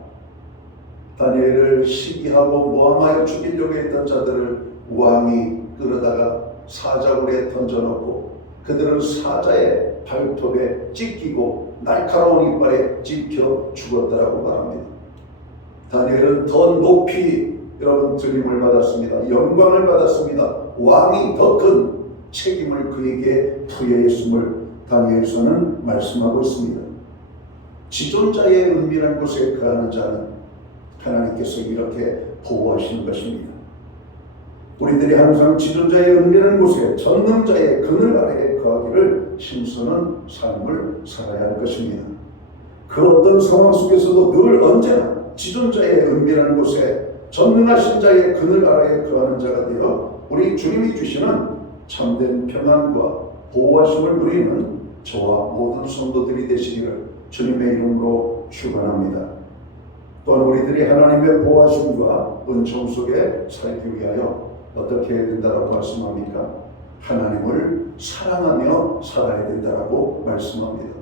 다니엘을 시기하고 모함하여 죽이려고 했던 자들을 왕이 끌어다가 사자굴에 던져놓고 그들은 사자의 발톱에 찢기고 날카로운 이빨에 찝혀 죽었다라고 말합니다. 다니엘은 더 높이 여러분 들림을 받았습니다. 영광을 받았습니다. 왕이 더 큰 책임을 그에게 부여했음을 다니엘서는 말씀하고 있습니다. 지존자의 은밀한 곳에 거하는 자는 하나님께서 이렇게 보호하시는 것입니다. 우리들이 항상 지존자의 은밀한 곳에 전능자의 그늘 아래에 거하기를 힘쓰는 삶을 살아야 할 것입니다. 그 어떤 상황 속에서도 늘 언제나 지존자의 은밀한 곳에 전능하신 자의 그늘 아래에 거하는 자가 되어 우리 주님이 주시는 참된 평안과 보호하심을 누리는 저와 모든 성도들이 되시기를 주님의 이름으로 축원합니다. 또한 우리들이 하나님의 보호하심과 은총 속에 살기 위하여 어떻게 해야 된다고 말씀합니까? 하나님을 사랑하며 살아야 된다고 말씀합니다.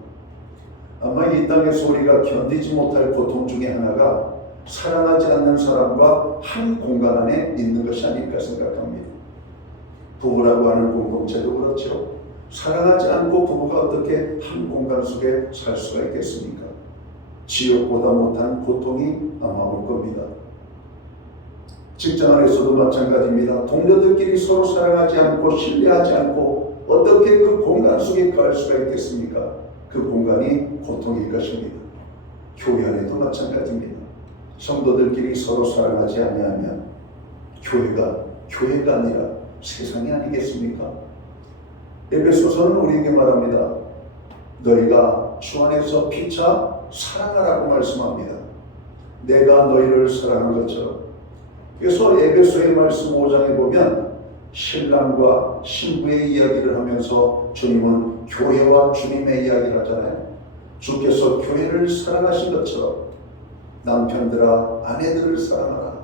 아마 이 땅에서 우리가 견디지 못할 고통 중에 하나가 사랑하지 않는 사람과 한 공간 안에 있는 것이 아닐까 생각합니다. 부부라고 하는 공동체도 그렇죠. 사랑하지 않고 부부가 어떻게 한 공간 속에 살 수가 있겠습니까? 지옥보다 못한 고통이 아마 올 겁니다. 직장 안에서도 마찬가지입니다. 동료들끼리 서로 사랑하지 않고 신뢰하지 않고 어떻게 그 공간 속에 거할 수가 있겠습니까? 그 공간이 고통일 것입니다. 교회 안에도 마찬가지입니다. 성도들끼리 서로 사랑하지 아니하면 교회가 아니라 세상이 아니겠습니까? 에베소서는 우리에게 말합니다. 너희가 주 안에서 피차 사랑하라고 말씀합니다. 내가 너희를 사랑한 것처럼. 그래서 에베소의 말씀 5장에 보면 신랑과 신부의 이야기를 하면서 주님은 교회와 주님의 이야기를 하잖아요. 주께서 교회를 사랑하신 것처럼 남편들아 아내들을 사랑하라.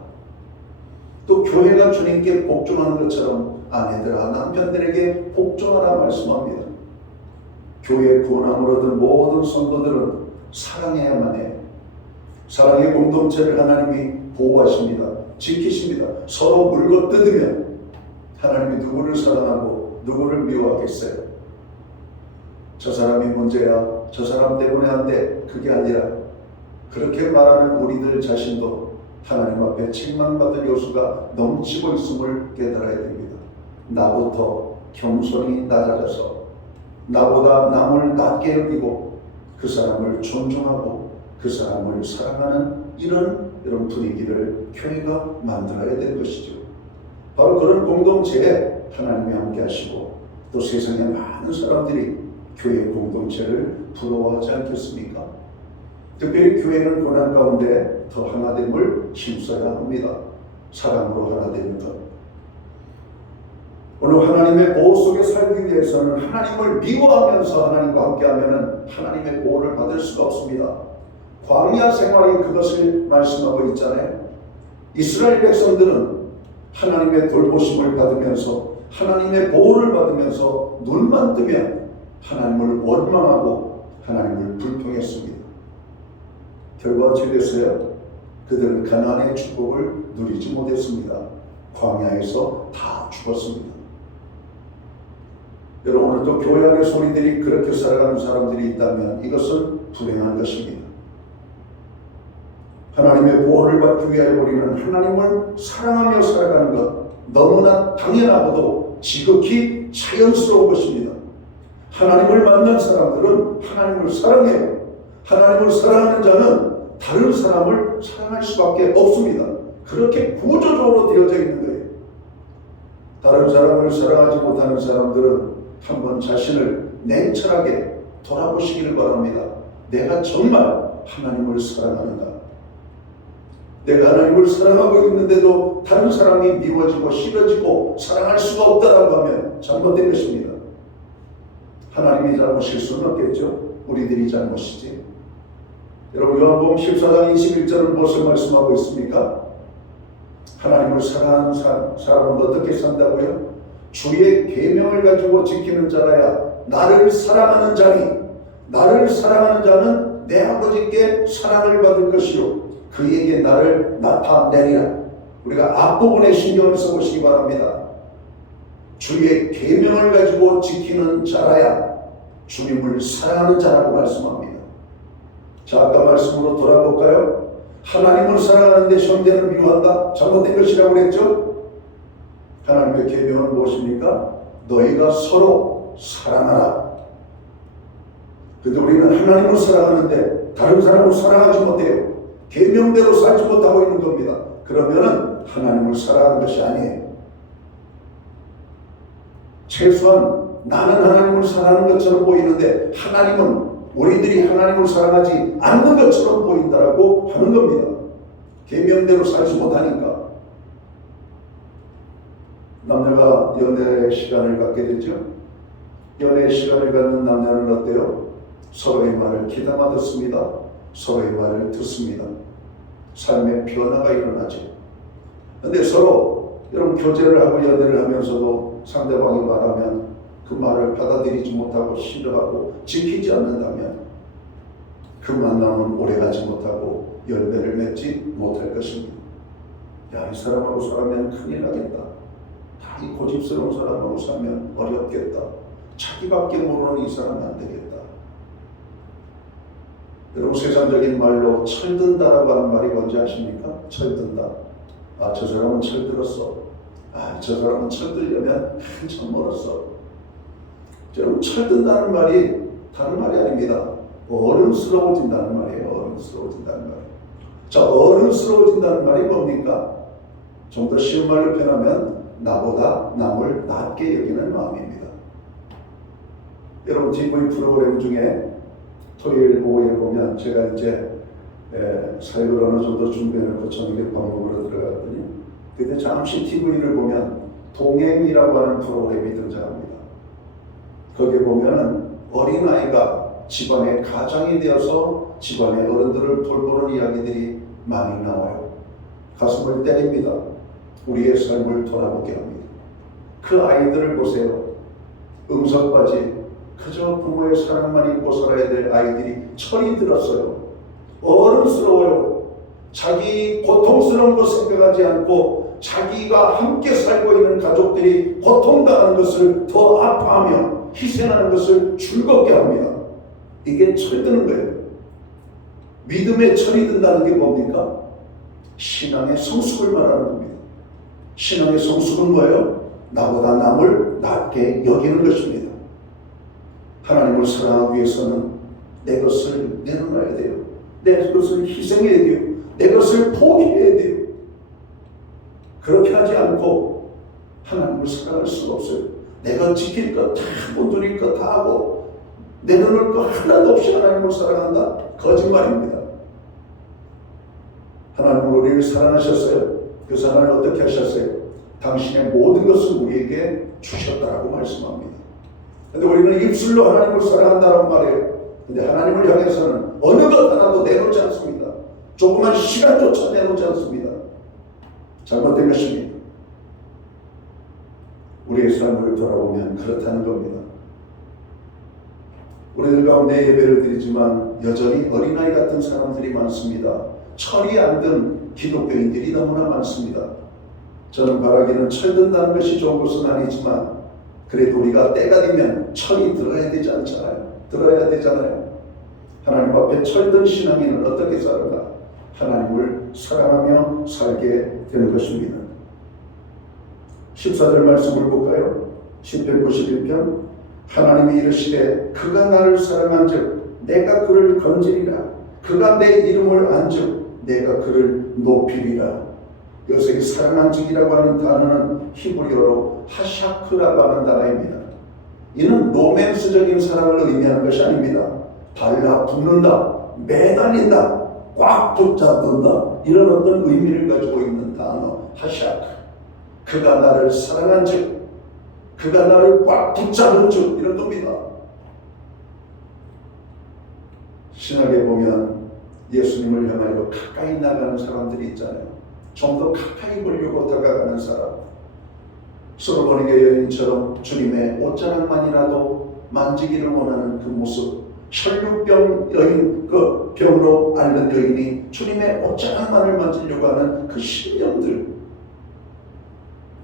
또 교회가 주님께 복종하는 것처럼 아내들아 남편들에게 복종하라 말씀합니다. 교회 구원함을 얻은 모든 성도들은 사랑해야만 해요. 사랑의 공동체를 하나님이 보호하십니다. 지키십니다. 서로 물고 뜯으면 하나님이 누구를 사랑하고 누구를 미워하겠어요? 저 사람이 문제야. 저 사람 때문에 안 돼. 그게 아니라 그렇게 말하는 우리들 자신도 하나님 앞에 책망받을 요소가 넘치고 있음을 깨달아야 됩니다. 나부터 겸손히 낮아져서 나보다 남을 낮게 여기고 그 사람을 존중하고 그 사람을 사랑하는 이런 분위기를 교회가 만들어야 될 것이죠. 바로 그런 공동체에 하나님이 함께 하시고 또 세상에 많은 사람들이 교회 공동체를 부러워하지 않겠습니까? 특별히 교회는 고난 가운데 더 하나됨을 힘써야 합니다. 사랑으로 하나되는 것. 오늘 하나님의 보호 속에 살기 위해서는 하나님을 미워하면서 하나님과 함께하면 하나님의 보호를 받을 수가 없습니다. 광야 생활이 그것을 말씀하고 있잖아요. 이스라엘 백성들은 하나님의 돌보심을 받으면서 하나님의 보호를 받으면서 눈만 뜨면 하나님을 원망하고 하나님을 불평했습니다. 결과가 어찌 됐어요? 그들은 가나안의 축복을 누리지 못했습니다. 광야에서 다 죽었습니다. 여러분, 오늘도 교회 안의 소리들이 그렇게 살아가는 사람들이 있다면 이것은 불행한 것입니다. 하나님의 보호를 받기 위하여 우리는 하나님을 사랑하며 살아가는 것 너무나 당연하고도 지극히 자연스러운 것입니다. 하나님을 만난 사람들은 하나님을 사랑해요. 하나님을 사랑하는 자는 다른 사람을 사랑할 수밖에 없습니다. 그렇게 구조적으로 되어져 있는 거예요. 다른 사람을 사랑하지 못하는 사람들은 한번 자신을 냉철하게 돌아보시기를 바랍니다. 내가 정말 하나님을 사랑하는가? 내가 하나님을 사랑하고 있는데도 다른 사람이 미워지고 싫어지고 사랑할 수가 없다라고 하면 잘못된 것입니다. 하나님이 잘못일 수는 없겠죠. 우리들이 잘못이지. 여러분, 요한복음 14장 21절은 무엇을 말씀하고 있습니까? 하나님을 사랑하는 사람은 어떻게 산다고요? 주의 계명을 가지고 지키는 자라야 나를 사랑하는 자니, 나를 사랑하는 자는 내 아버지께 사랑을 받을 것이요 그에게 나를 나타내리라. 우리가 앞부분에 신경을 써보시기 바랍니다. 주의 계명을 가지고 지키는 자라야 주님을 사랑하는 자라고 말씀합니다. 자, 아까 말씀으로 돌아볼까요? 하나님을 사랑하는데 형제를 미워한다? 잘못된 것이라고 그랬죠? 하나님의 계명은 무엇입니까? 너희가 서로 사랑하라. 그런데 우리는 하나님을 사랑하는데 다른 사람을 사랑하지 못해요. 계명대로 살지 못하고 있는 겁니다. 그러면은 하나님을 사랑하는 것이 아니에요. 최소한 나는 하나님을 사랑하는 것처럼 보이는데 하나님은 우리들이 하나님을 사랑하지 않는 것처럼 보인다라고 하는 겁니다. 계명대로 살지 못하니까. 남녀가 연애 시간을 갖게 되죠. 연애 시간을 갖는 남녀는 어때요? 서로의 말을 귀담아 듣습니다. 서로의 말을 듣습니다. 삶의 변화가 일어나죠. 그런데 서로 여러분 교제를 하고 연애를 하면서도 상대방이 말하면 그 말을 받아들이지 못하고 싫어하고 지키지 않는다면 그 만남은 오래가지 못하고 열매를 맺지 못할 것입니다. 야, 이 사람하고 살면 큰일 나겠다. 다 이 고집스러운 사람하고 살면 어렵겠다. 자기밖에 모르는 이 사람은 안 되겠다. 여러분, 세상적인 말로 철든다라고 하는 말이 뭔지 아십니까? 철든다. 아, 저 사람은 철들었어. 아, 저 사람은 철들려면 한참 멀었어. 여러분, 철든다는 말이 다른 말이 아닙니다. 어른스러워진다는 말이에요. 어른스러워진다는 말. 자, 어른스러워진다는 말이 뭡니까? 좀 더 쉬운 말로 표현하면 나보다 남을 낮게 여기는 마음입니다. 여러분, TV 프로그램 중에 토요일 오후에 보면 제가 이제 사역을 어느 정도 준비해놓고 저녁에 밥 먹으러 들어갔더니 그때 잠시 TV를 보면 동행이라고 하는 프로그램이 등장합니다. 거기에 보면은 어린아이가 집안의 가장이 되어서 집안의 어른들을 돌보는 이야기들이 많이 나와요. 가슴을 때립니다. 우리의 삶을 돌아보게 합니다. 그 아이들을 보세요. 응석바지, 그저 부모의 사랑만 입고 살아야 될 아이들이 철이 들었어요. 어른스러워요. 자기 고통스러운 것 생각하지 않고 자기가 함께 살고 있는 가족들이 고통당하는 것을 더 아파하며 희생하는 것을 즐겁게 합니다. 이게 철드는 거예요. 믿음의 철이 든다는 게 뭡니까? 신앙의 성숙을 말하는 겁니다. 신앙의 성숙은 뭐예요? 나보다 남을 낮게 여기는 것입니다. 하나님을 사랑하기 위해서는 내 것을 내놓아야 돼요. 내 것을 희생해야 돼요. 내 것을 포기해야 돼요. 그렇게 하지 않고 하나님을 사랑할 수가 없어요. 내가 지킬 것 다 하고 누릴 것 다 하고 내놓을 것 하나도 없이 하나님을 사랑한다? 거짓말입니다. 하나님은 우리를 사랑하셨어요. 그 사랑을 어떻게 하셨어요? 당신의 모든 것을 우리에게 주셨다라고 말씀합니다. 그런데 우리는 입술로 하나님을 사랑한다는 말이에요. 그런데 하나님을 향해서는 어느 것 하나도 내놓지 않습니다. 조그만 시간조차 내놓지 않습니다. 잘못된 것입니다. 우리의 삶을 돌아보면 그렇다는 겁니다. 우리들 가운데 예배를 드리지만 여전히 어린아이 같은 사람들이 많습니다. 철이 안 든 기독교인들이 너무나 많습니다. 저는 바라기는 철든다는 것이 좋은 것은 아니지만 그래도 우리가 때가 되면 철이 들어야 되지 않잖아요. 들어야 되잖아요. 하나님 앞에 철든 신앙인은 어떻게 살아가? 하나님을 사랑하며 살게 되는 것입니다. 14절 말씀을 볼까요? 시편 91편 하나님이 이르시되 그가 나를 사랑한즉 내가 그를 건지리라. 그가 내 이름을 안즉 내가 그를 높이리라. 여기서 사랑한즉이라고 하는 단어는 히브리어로 하샤크라고 하는 단어입니다. 이는 로맨스적인 사랑을 의미하는 것이 아닙니다. 달라붙는다, 매달린다, 꽉 붙잡는다, 이런 어떤 의미를 가지고 있는 단어 하샤크. 그가 나를 사랑한즉, 그가 나를 꽉 붙잡은즉, 이런 겁니다. 신학에 보면 예수님을 향하여 가까이 나가는 사람들이 있잖아요. 좀 더 가까이 보려고 다가가는 사람. 솔로몬의 여인처럼 주님의 옷자락만이라도 만지기를 원하는 그 모습. 혈육병 여인, 그 병으로 앓는 여인이 주님의 옷자락만을 만지려고 하는 그 신념들.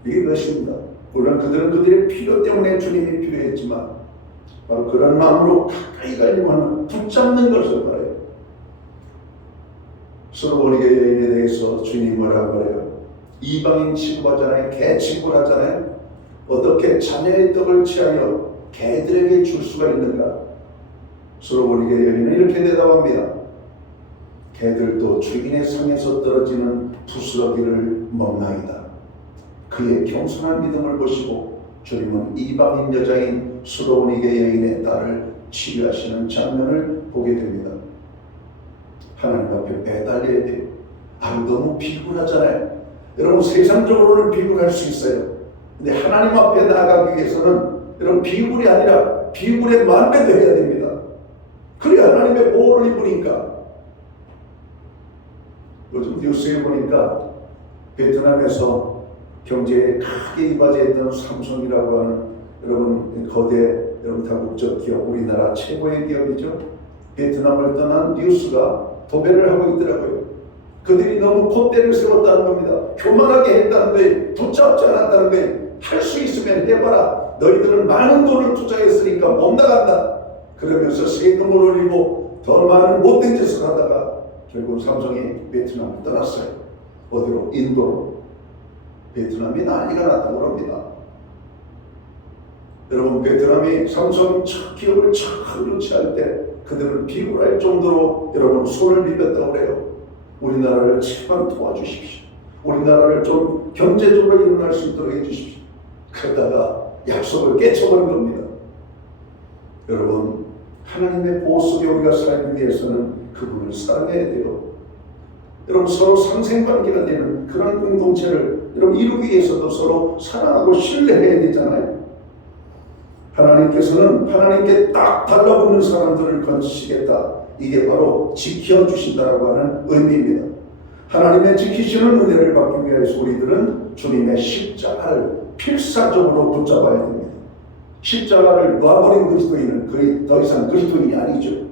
이게 것입니다. 물론 그들은 그들의 필요 때문에 주님이 필요했지만 바로 그런 마음으로 가까이 가려고 하는 붙잡는 것을 말해요. 솔로몬의 여인에 대해서 주님이 뭐라고 그래요? 이방인 취급하잖아요. 개 취급을 하잖아요. 어떻게 자녀의 떡을 취하여 개들에게 줄 수가 있는가? 솔로몬의 여인은 이렇게 대답합니다. 개들도 주인의 상에서 떨어지는 부스러기를 먹나이다. 그의 겸손한 믿음을 보시고 주님은 이방인 여자인 솔로몬의 여인의 딸을 치유하시는 장면을 보게 됩니다. 하나님 앞에 매달려야 돼요. 너무 비굴하잖아요. 여러분 세상적으로는 비굴할 수 있어요. 근데 하나님 앞에 나아가기 위해서는 여러분 비굴이 아니라 비굴의 만배도 해야 됩니다. 그래야 하나님의 보호를 입으니까. 요즘 뉴스에 보니까 베트남에서 경제에 크게 이바지했던 삼성이라고 하는 여러분 거대 여러분 다국적 기업, 우리나라 최고의 기업이죠. 베트남을 떠난 뉴스가 도배를 하고 있더라고요. 그들이 너무 콧대를 세웠다는 겁니다. 교만하게 했다는 거예요. 붙잡지 않았다는 거예요. 할 수 있으면 해봐라. 너희들은 많은 돈을 투자했으니까 못 나간다. 그러면서 세금을 올리고 더 많은 못된 짓을 하다가 결국 삼성이 베트남을 떠났어요. 어디로? 인도로. 베트남이 난리가 났다고 합니다. 여러분 베트남이 삼성 첫 기업을 처음 유치할 때 그들은 비굴할 정도로 여러분 손을 비볐다고 그래요. 우리나라를 제발 도와주십시오. 우리나라를 좀 경제적으로 일어날 수 있도록 해주십시오. 그러다가 약속을 깨쳐버린 겁니다. 여러분 하나님의 보호 속에 우리가 살기 위해서는 그분을 사랑해야 돼요. 여러분 서로 상생관계가 되는 그런 공동체를 여러분 이루기 위해서도 서로 사랑하고 신뢰해야 되잖아요. 하나님께서는 하나님께 딱 달라붙는 사람들을 건지시겠다. 이게 바로 지켜주신다라고 하는 의미입니다. 하나님의 지키시는 은혜를 받기 위해서 우리들은 주님의 십자가를 필사적으로 붙잡아야 됩니다. 십자가를 놔버린 그리스도인은 거의 더 이상 그리스도인이 아니죠.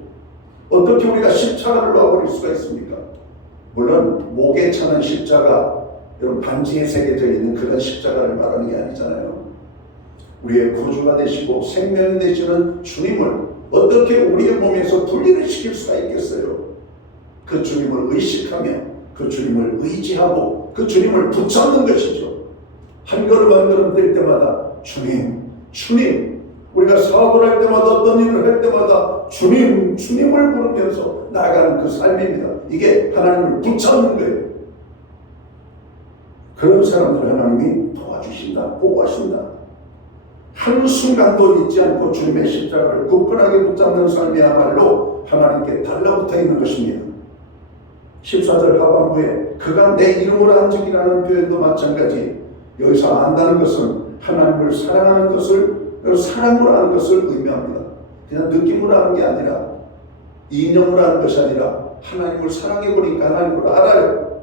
어떻게 우리가 십자가를 놔버릴 수가 있습니까? 물론 목에 차는 십자가, 여러분 반지에 새겨져 있는 그런 십자가를 말하는 게 아니잖아요. 우리의 구주가 되시고 생명이 되시는 주님을 어떻게 우리의 몸에서 분리를 시킬 수가 있겠어요? 그 주님을 의식하며 그 주님을 의지하고 그 주님을 붙잡는 것이죠. 한 걸음 한 걸음 뛸 때마다 주님, 주님, 우리가 사업을 할 때마다 어떤 일을 할 때마다 주님, 주님을 부르면서 나아가는 그 삶입니다. 이게 하나님을 붙잡는 거예요. 그런 사람들 하나님이 도와주신다, 보호하신다. 한순간도 잊지 않고 주님의 십자가를 굳건하게 붙잡는 삶이야말로 하나님께 달라붙어 있는 것입니다. 14절 하반부에 그가 내 이름으로 한 적이라는 표현도 마찬가지. 여기서 안다는 것은 하나님을 사랑하는 것을 사랑으로 하는 것을 의미합니다. 그냥 느낌으로 하는 게 아니라 이념으로 하는 것이 아니라 하나님을 사랑해 보니까 하나님을 알아요.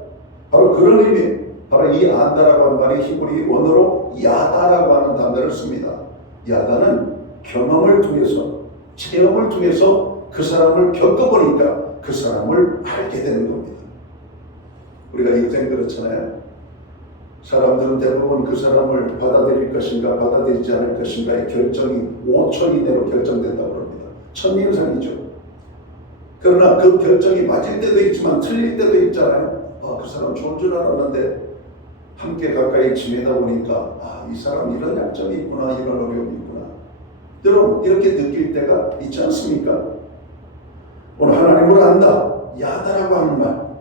바로 그런 의미, 바로 이 안다라고 하는 말이 히브리 원어로 야다라고 하는 단어를 씁니다. 야다는 경험을 통해서, 체험을 통해서 그 사람을 겪어보니까 그 사람을 알게 되는 겁니다. 우리가 인생 그렇잖아요. 사람들은 대부분 그 사람을 받아들일 것인가 받아들이지 않을 것인가의 결정이 5초 이내로 결정된다고 합니다. 첫인상이죠. 그러나 그 결정이 맞을 때도 있지만 틀릴 때도 있잖아요. 그 사람 좋은 줄 알았는데 함께 가까이 지내다 보니까 이 사람 이런 약점이 있구나, 이런 어려움이 있구나. 여러분 이렇게 느낄 때가 있지 않습니까? 오늘 하나님을 안다, 야다라고 하는 말,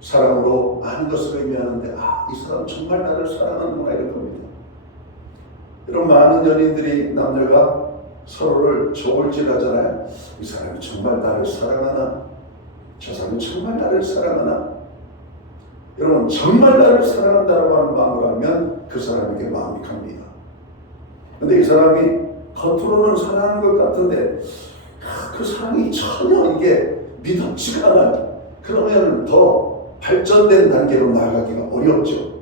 사랑으로 아는 것을 의미하는데 이 사람 정말 나를 사랑하는구나 이런 겁니다. 이런 많은 연인들이 남녀가 서로를 저울질하잖아요. 이 사람이 정말 나를 사랑하나? 저 사람이 정말 나를 사랑하나? 여러분 정말 나를 사랑한다고 하는 마음을 하면 그 사람에게 마음이 갑니다. 근데 이 사람이 겉으로는 사랑하는 것 같은데 그 사랑이 전혀 이게 믿음지가 않아요. 그러면 더 발전된 단계로 나아가기가 어렵죠.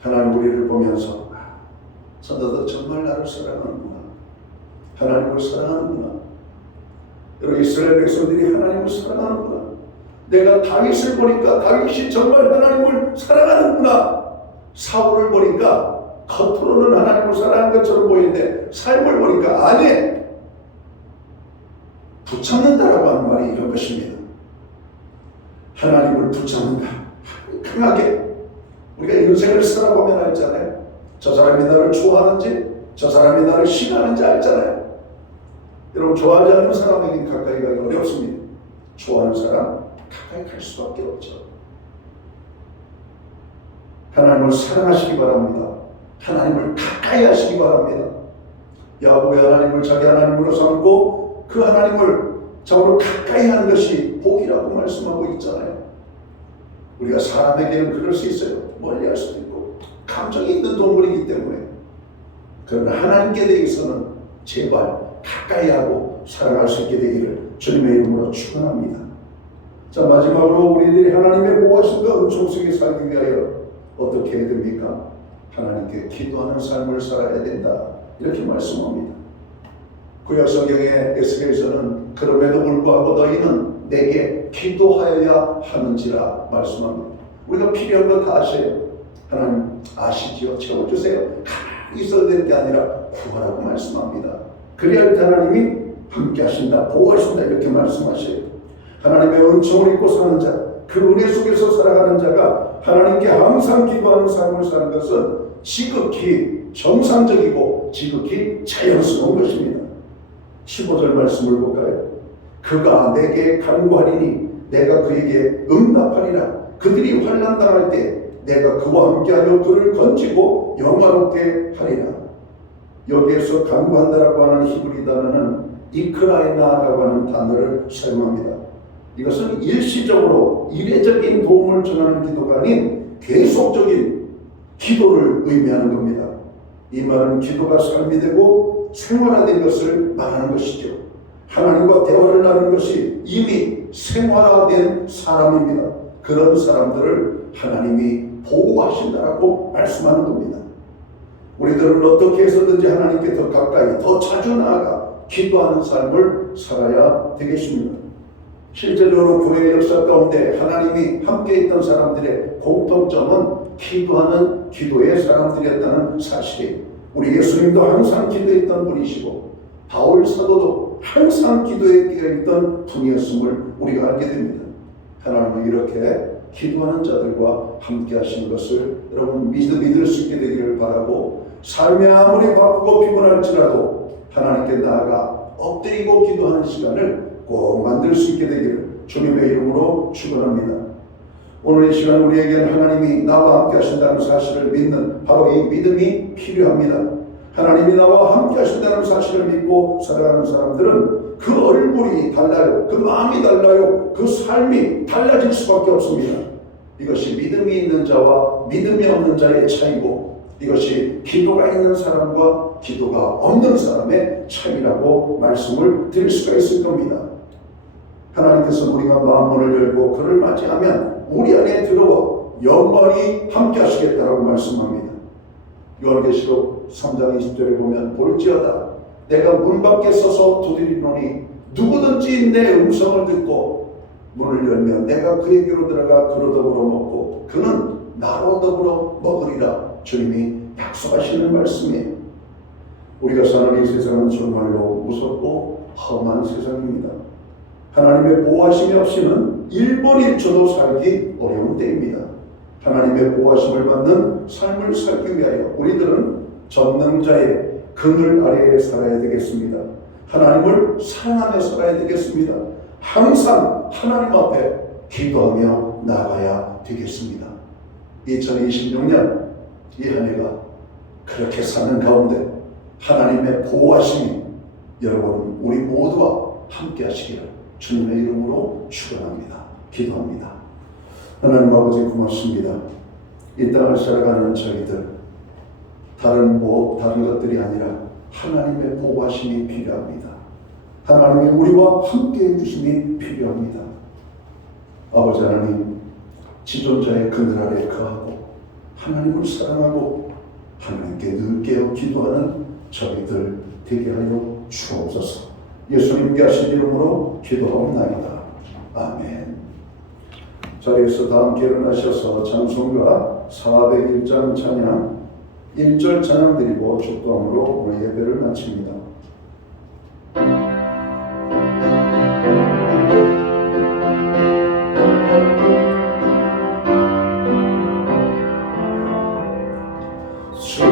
하나님 우리를 보면서 너도 정말 나를 사랑하는구나. 하나님을 사랑하는구나. 여러분 이스라엘 백성들이 하나님을 사랑하는구나. 내가 다윗을 보니까 다윗이 정말 하나님을 사랑하는구나. 사울을 보니까 겉으로는 하나님을 사랑하는 것처럼 보이는데 삶을 보니까 아니, 붙잡는다라고 하는 말이 이런 것입니다. 하나님을 붙잡는다. 강하게. 우리가 인생을 살아보면 알잖아요. 저 사람이 나를 좋아하는지, 저 사람이 나를 싫어하는지 알잖아요. 여러분 좋아하지 않는 사람에게 가까이 가기 어렵습니다. 좋아하는 사람 가까이 갈 수밖에 없죠. 하나님을 사랑하시기 바랍니다. 하나님을 가까이 하시기 바랍니다. 야곱이 하나님을 자기 하나님으로 삼고 그 하나님을 자기로 가까이 하는 것이 복이라고 말씀하고 있잖아요. 우리가 사람에게는 그럴 수 있어요. 멀리 할 수도 있고 감정이 있는 동물이기 때문에. 그러나 하나님께 대해서는 제발 가까이 하고 사랑할 수 있게 되기를 주님의 이름으로 축원합니다. 자, 마지막으로 우리들이 하나님의 보호하심과 은총 속에 살기 위하여 어떻게 해야 됩니까? 하나님께 기도하는 삶을 살아야 된다. 이렇게 말씀합니다. 구약 성경의 에스겔에서는 그럼에도 불구하고 너희는 내게 기도하여야 하는지라 말씀합니다. 우리가 필요한 거 다 아셔요. 하나님 아시지요? 채워주세요. 가만히 있어야 될 게 아니라 구하라고 말씀합니다. 그래야 할 때 하나님이 함께 하신다, 보호하신다 이렇게 말씀하셔요. 하나님의 은총을 입고 사는 자, 그 은혜 속에서 살아가는 자가 하나님께 항상 기도하는 삶을 사는 것은 지극히 정상적이고 지극히 자연스러운 것입니다. 15절 말씀을 볼까요? 그가 내게 간구하리니 내가 그에게 응답하리라. 그들이 환난 당할 때 내가 그와 함께하여 그를 건지고 영화롭게 하리라. 여기에서 간구한다라고 하는 히브리 단어는 이크라이나라고 하는 단어를 사용합니다. 이것은 일시적으로 이례적인 도움을 전하는 기도가 아닌 계속적인 기도를 의미하는 겁니다. 이 말은 기도가 삶이 되고 생활화된 것을 말하는 것이죠. 하나님과 대화를 나누는 것이 이미 생활화된 사람입니다. 그런 사람들을 하나님이 보호하신다라고 말씀하는 겁니다. 우리들은 어떻게 해서든지 하나님께 더 가까이, 더 자주 나아가 기도하는 삶을 살아야 되겠습니다. 실제적으로 교회 역사 가운데 하나님이 함께 있던 사람들의 공통점은 기도하는 기도의 사람들이었다는 사실이에요. 우리 예수님도 항상 기도했던 분이시고 바울 사도도 항상 기도에 끼어있던 분이었음을 우리가 알게 됩니다. 하나님은 이렇게 기도하는 자들과 함께 하시는 것을 여러분 믿을 수 있게 되기를 바라고, 삶이 아무리 바쁘고 피곤할지라도 하나님께 나아가 엎드리고 기도하는 시간을 꼭 만들 수 있게 되기를 주님의 이름으로 축원합니다. 오늘 이 시간 우리에게는 하나님이 나와 함께 하신다는 사실을 믿는 바로 이 믿음이 필요합니다. 하나님이 나와 함께 하신다는 사실을 믿고 살아가는 사람들은 그 얼굴이 달라요. 그 마음이 달라요. 그 삶이 달라질 수밖에 없습니다. 이것이 믿음이 있는 자와 믿음이 없는 자의 차이고, 이것이 기도가 있는 사람과 기도가 없는 사람의 차이라고 말씀을 드릴 수가 있을 겁니다. 하나님께서 우리가 마음문을 열고 그를 맞이하면 우리 안에 들어와 영원히 함께 하시겠다라고 말씀합니다. 요한계시록 3장 20절에 보면 볼지어다 내가 문 밖에 서서 두드리노니 누구든지 내 음성을 듣고 문을 열면 내가 그에게로 들어가 그로 더불어 먹고 그는 나로 더불어 먹으리라. 주님이 약속하시는 말씀이에요. 우리가 사는 이 세상은 정말로 무섭고 험한 세상입니다. 하나님의 보호하심이 없이는 1분 1초도 살기 어려운 때입니다. 하나님의 보호하심을 받는 삶을 살기 위하여 우리들은 전능자의 그늘 아래에 살아야 되겠습니다. 하나님을 사랑하며 살아야 되겠습니다. 항상 하나님 앞에 기도하며 나가야 되겠습니다. 2026년 이 한 해가 그렇게 사는 가운데 하나님의 보호하심이 여러분 우리 모두와 함께 하시기를 주님의 이름으로 축원합니다. 기도합니다. 하나님 아버지 고맙습니다. 이 땅을 살아가는 저희들 다른 것들이 아니라 하나님의 보호하심이 필요합니다. 하나님이 우리와 함께 해주심이 필요합니다. 아버지 하나님, 지존자의 그늘 아래 거하고 하나님을 사랑하고 하나님께 늘 깨어 기도하는 저희들 되게 하여 주옵소서. 예수님께 하신 이름으로 기도하옵나이다. 아멘. 자리에서 다 함께 일어나셔서 찬송가 401장 찬양 1절 찬양 드리고 축도함으로 오늘 예배를 마칩니다.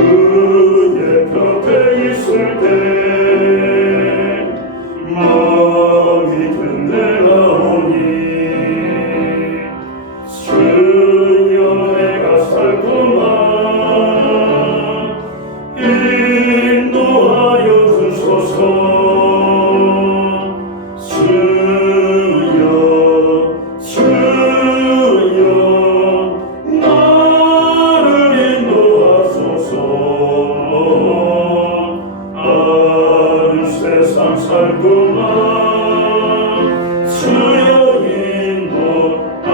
주의 곁에 있을 때 마음이 든든하오니 주여 내가 살고만 인도하여 주소서. 주여 나를 인도하소서. 아는 세상 살고만 주여 인도하소서.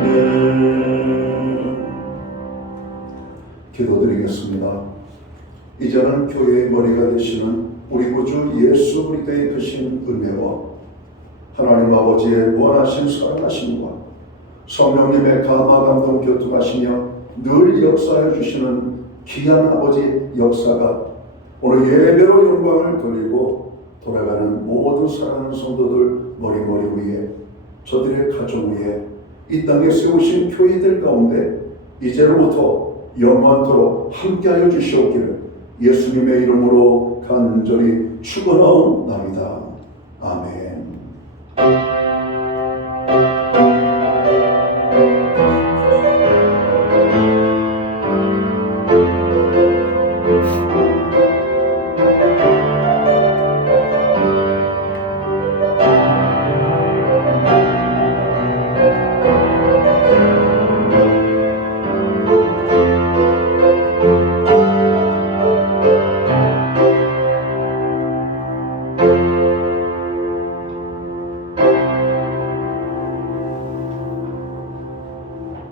아멘. 기도드리겠습니다. 이제는 교회의 머리가 되시는 우리 구주 예수 그리스도의 크신 은혜와 하나님 아버지의 무한하신 사랑하심과 성령님의 감화 감동 교통하시며 늘 역사해 주시는 귀한 아버지의 역사가 오늘 예배로 영광을 돌리고 돌아가는 모든 사랑하는 성도들 머리 위에 저들의 가정 위에 이 땅에 세우신 교회들 가운데 이제로부터 영원토록 함께하여 주시옵기를 예수님의 이름으로 간절히 축원하옵나이다. 아멘.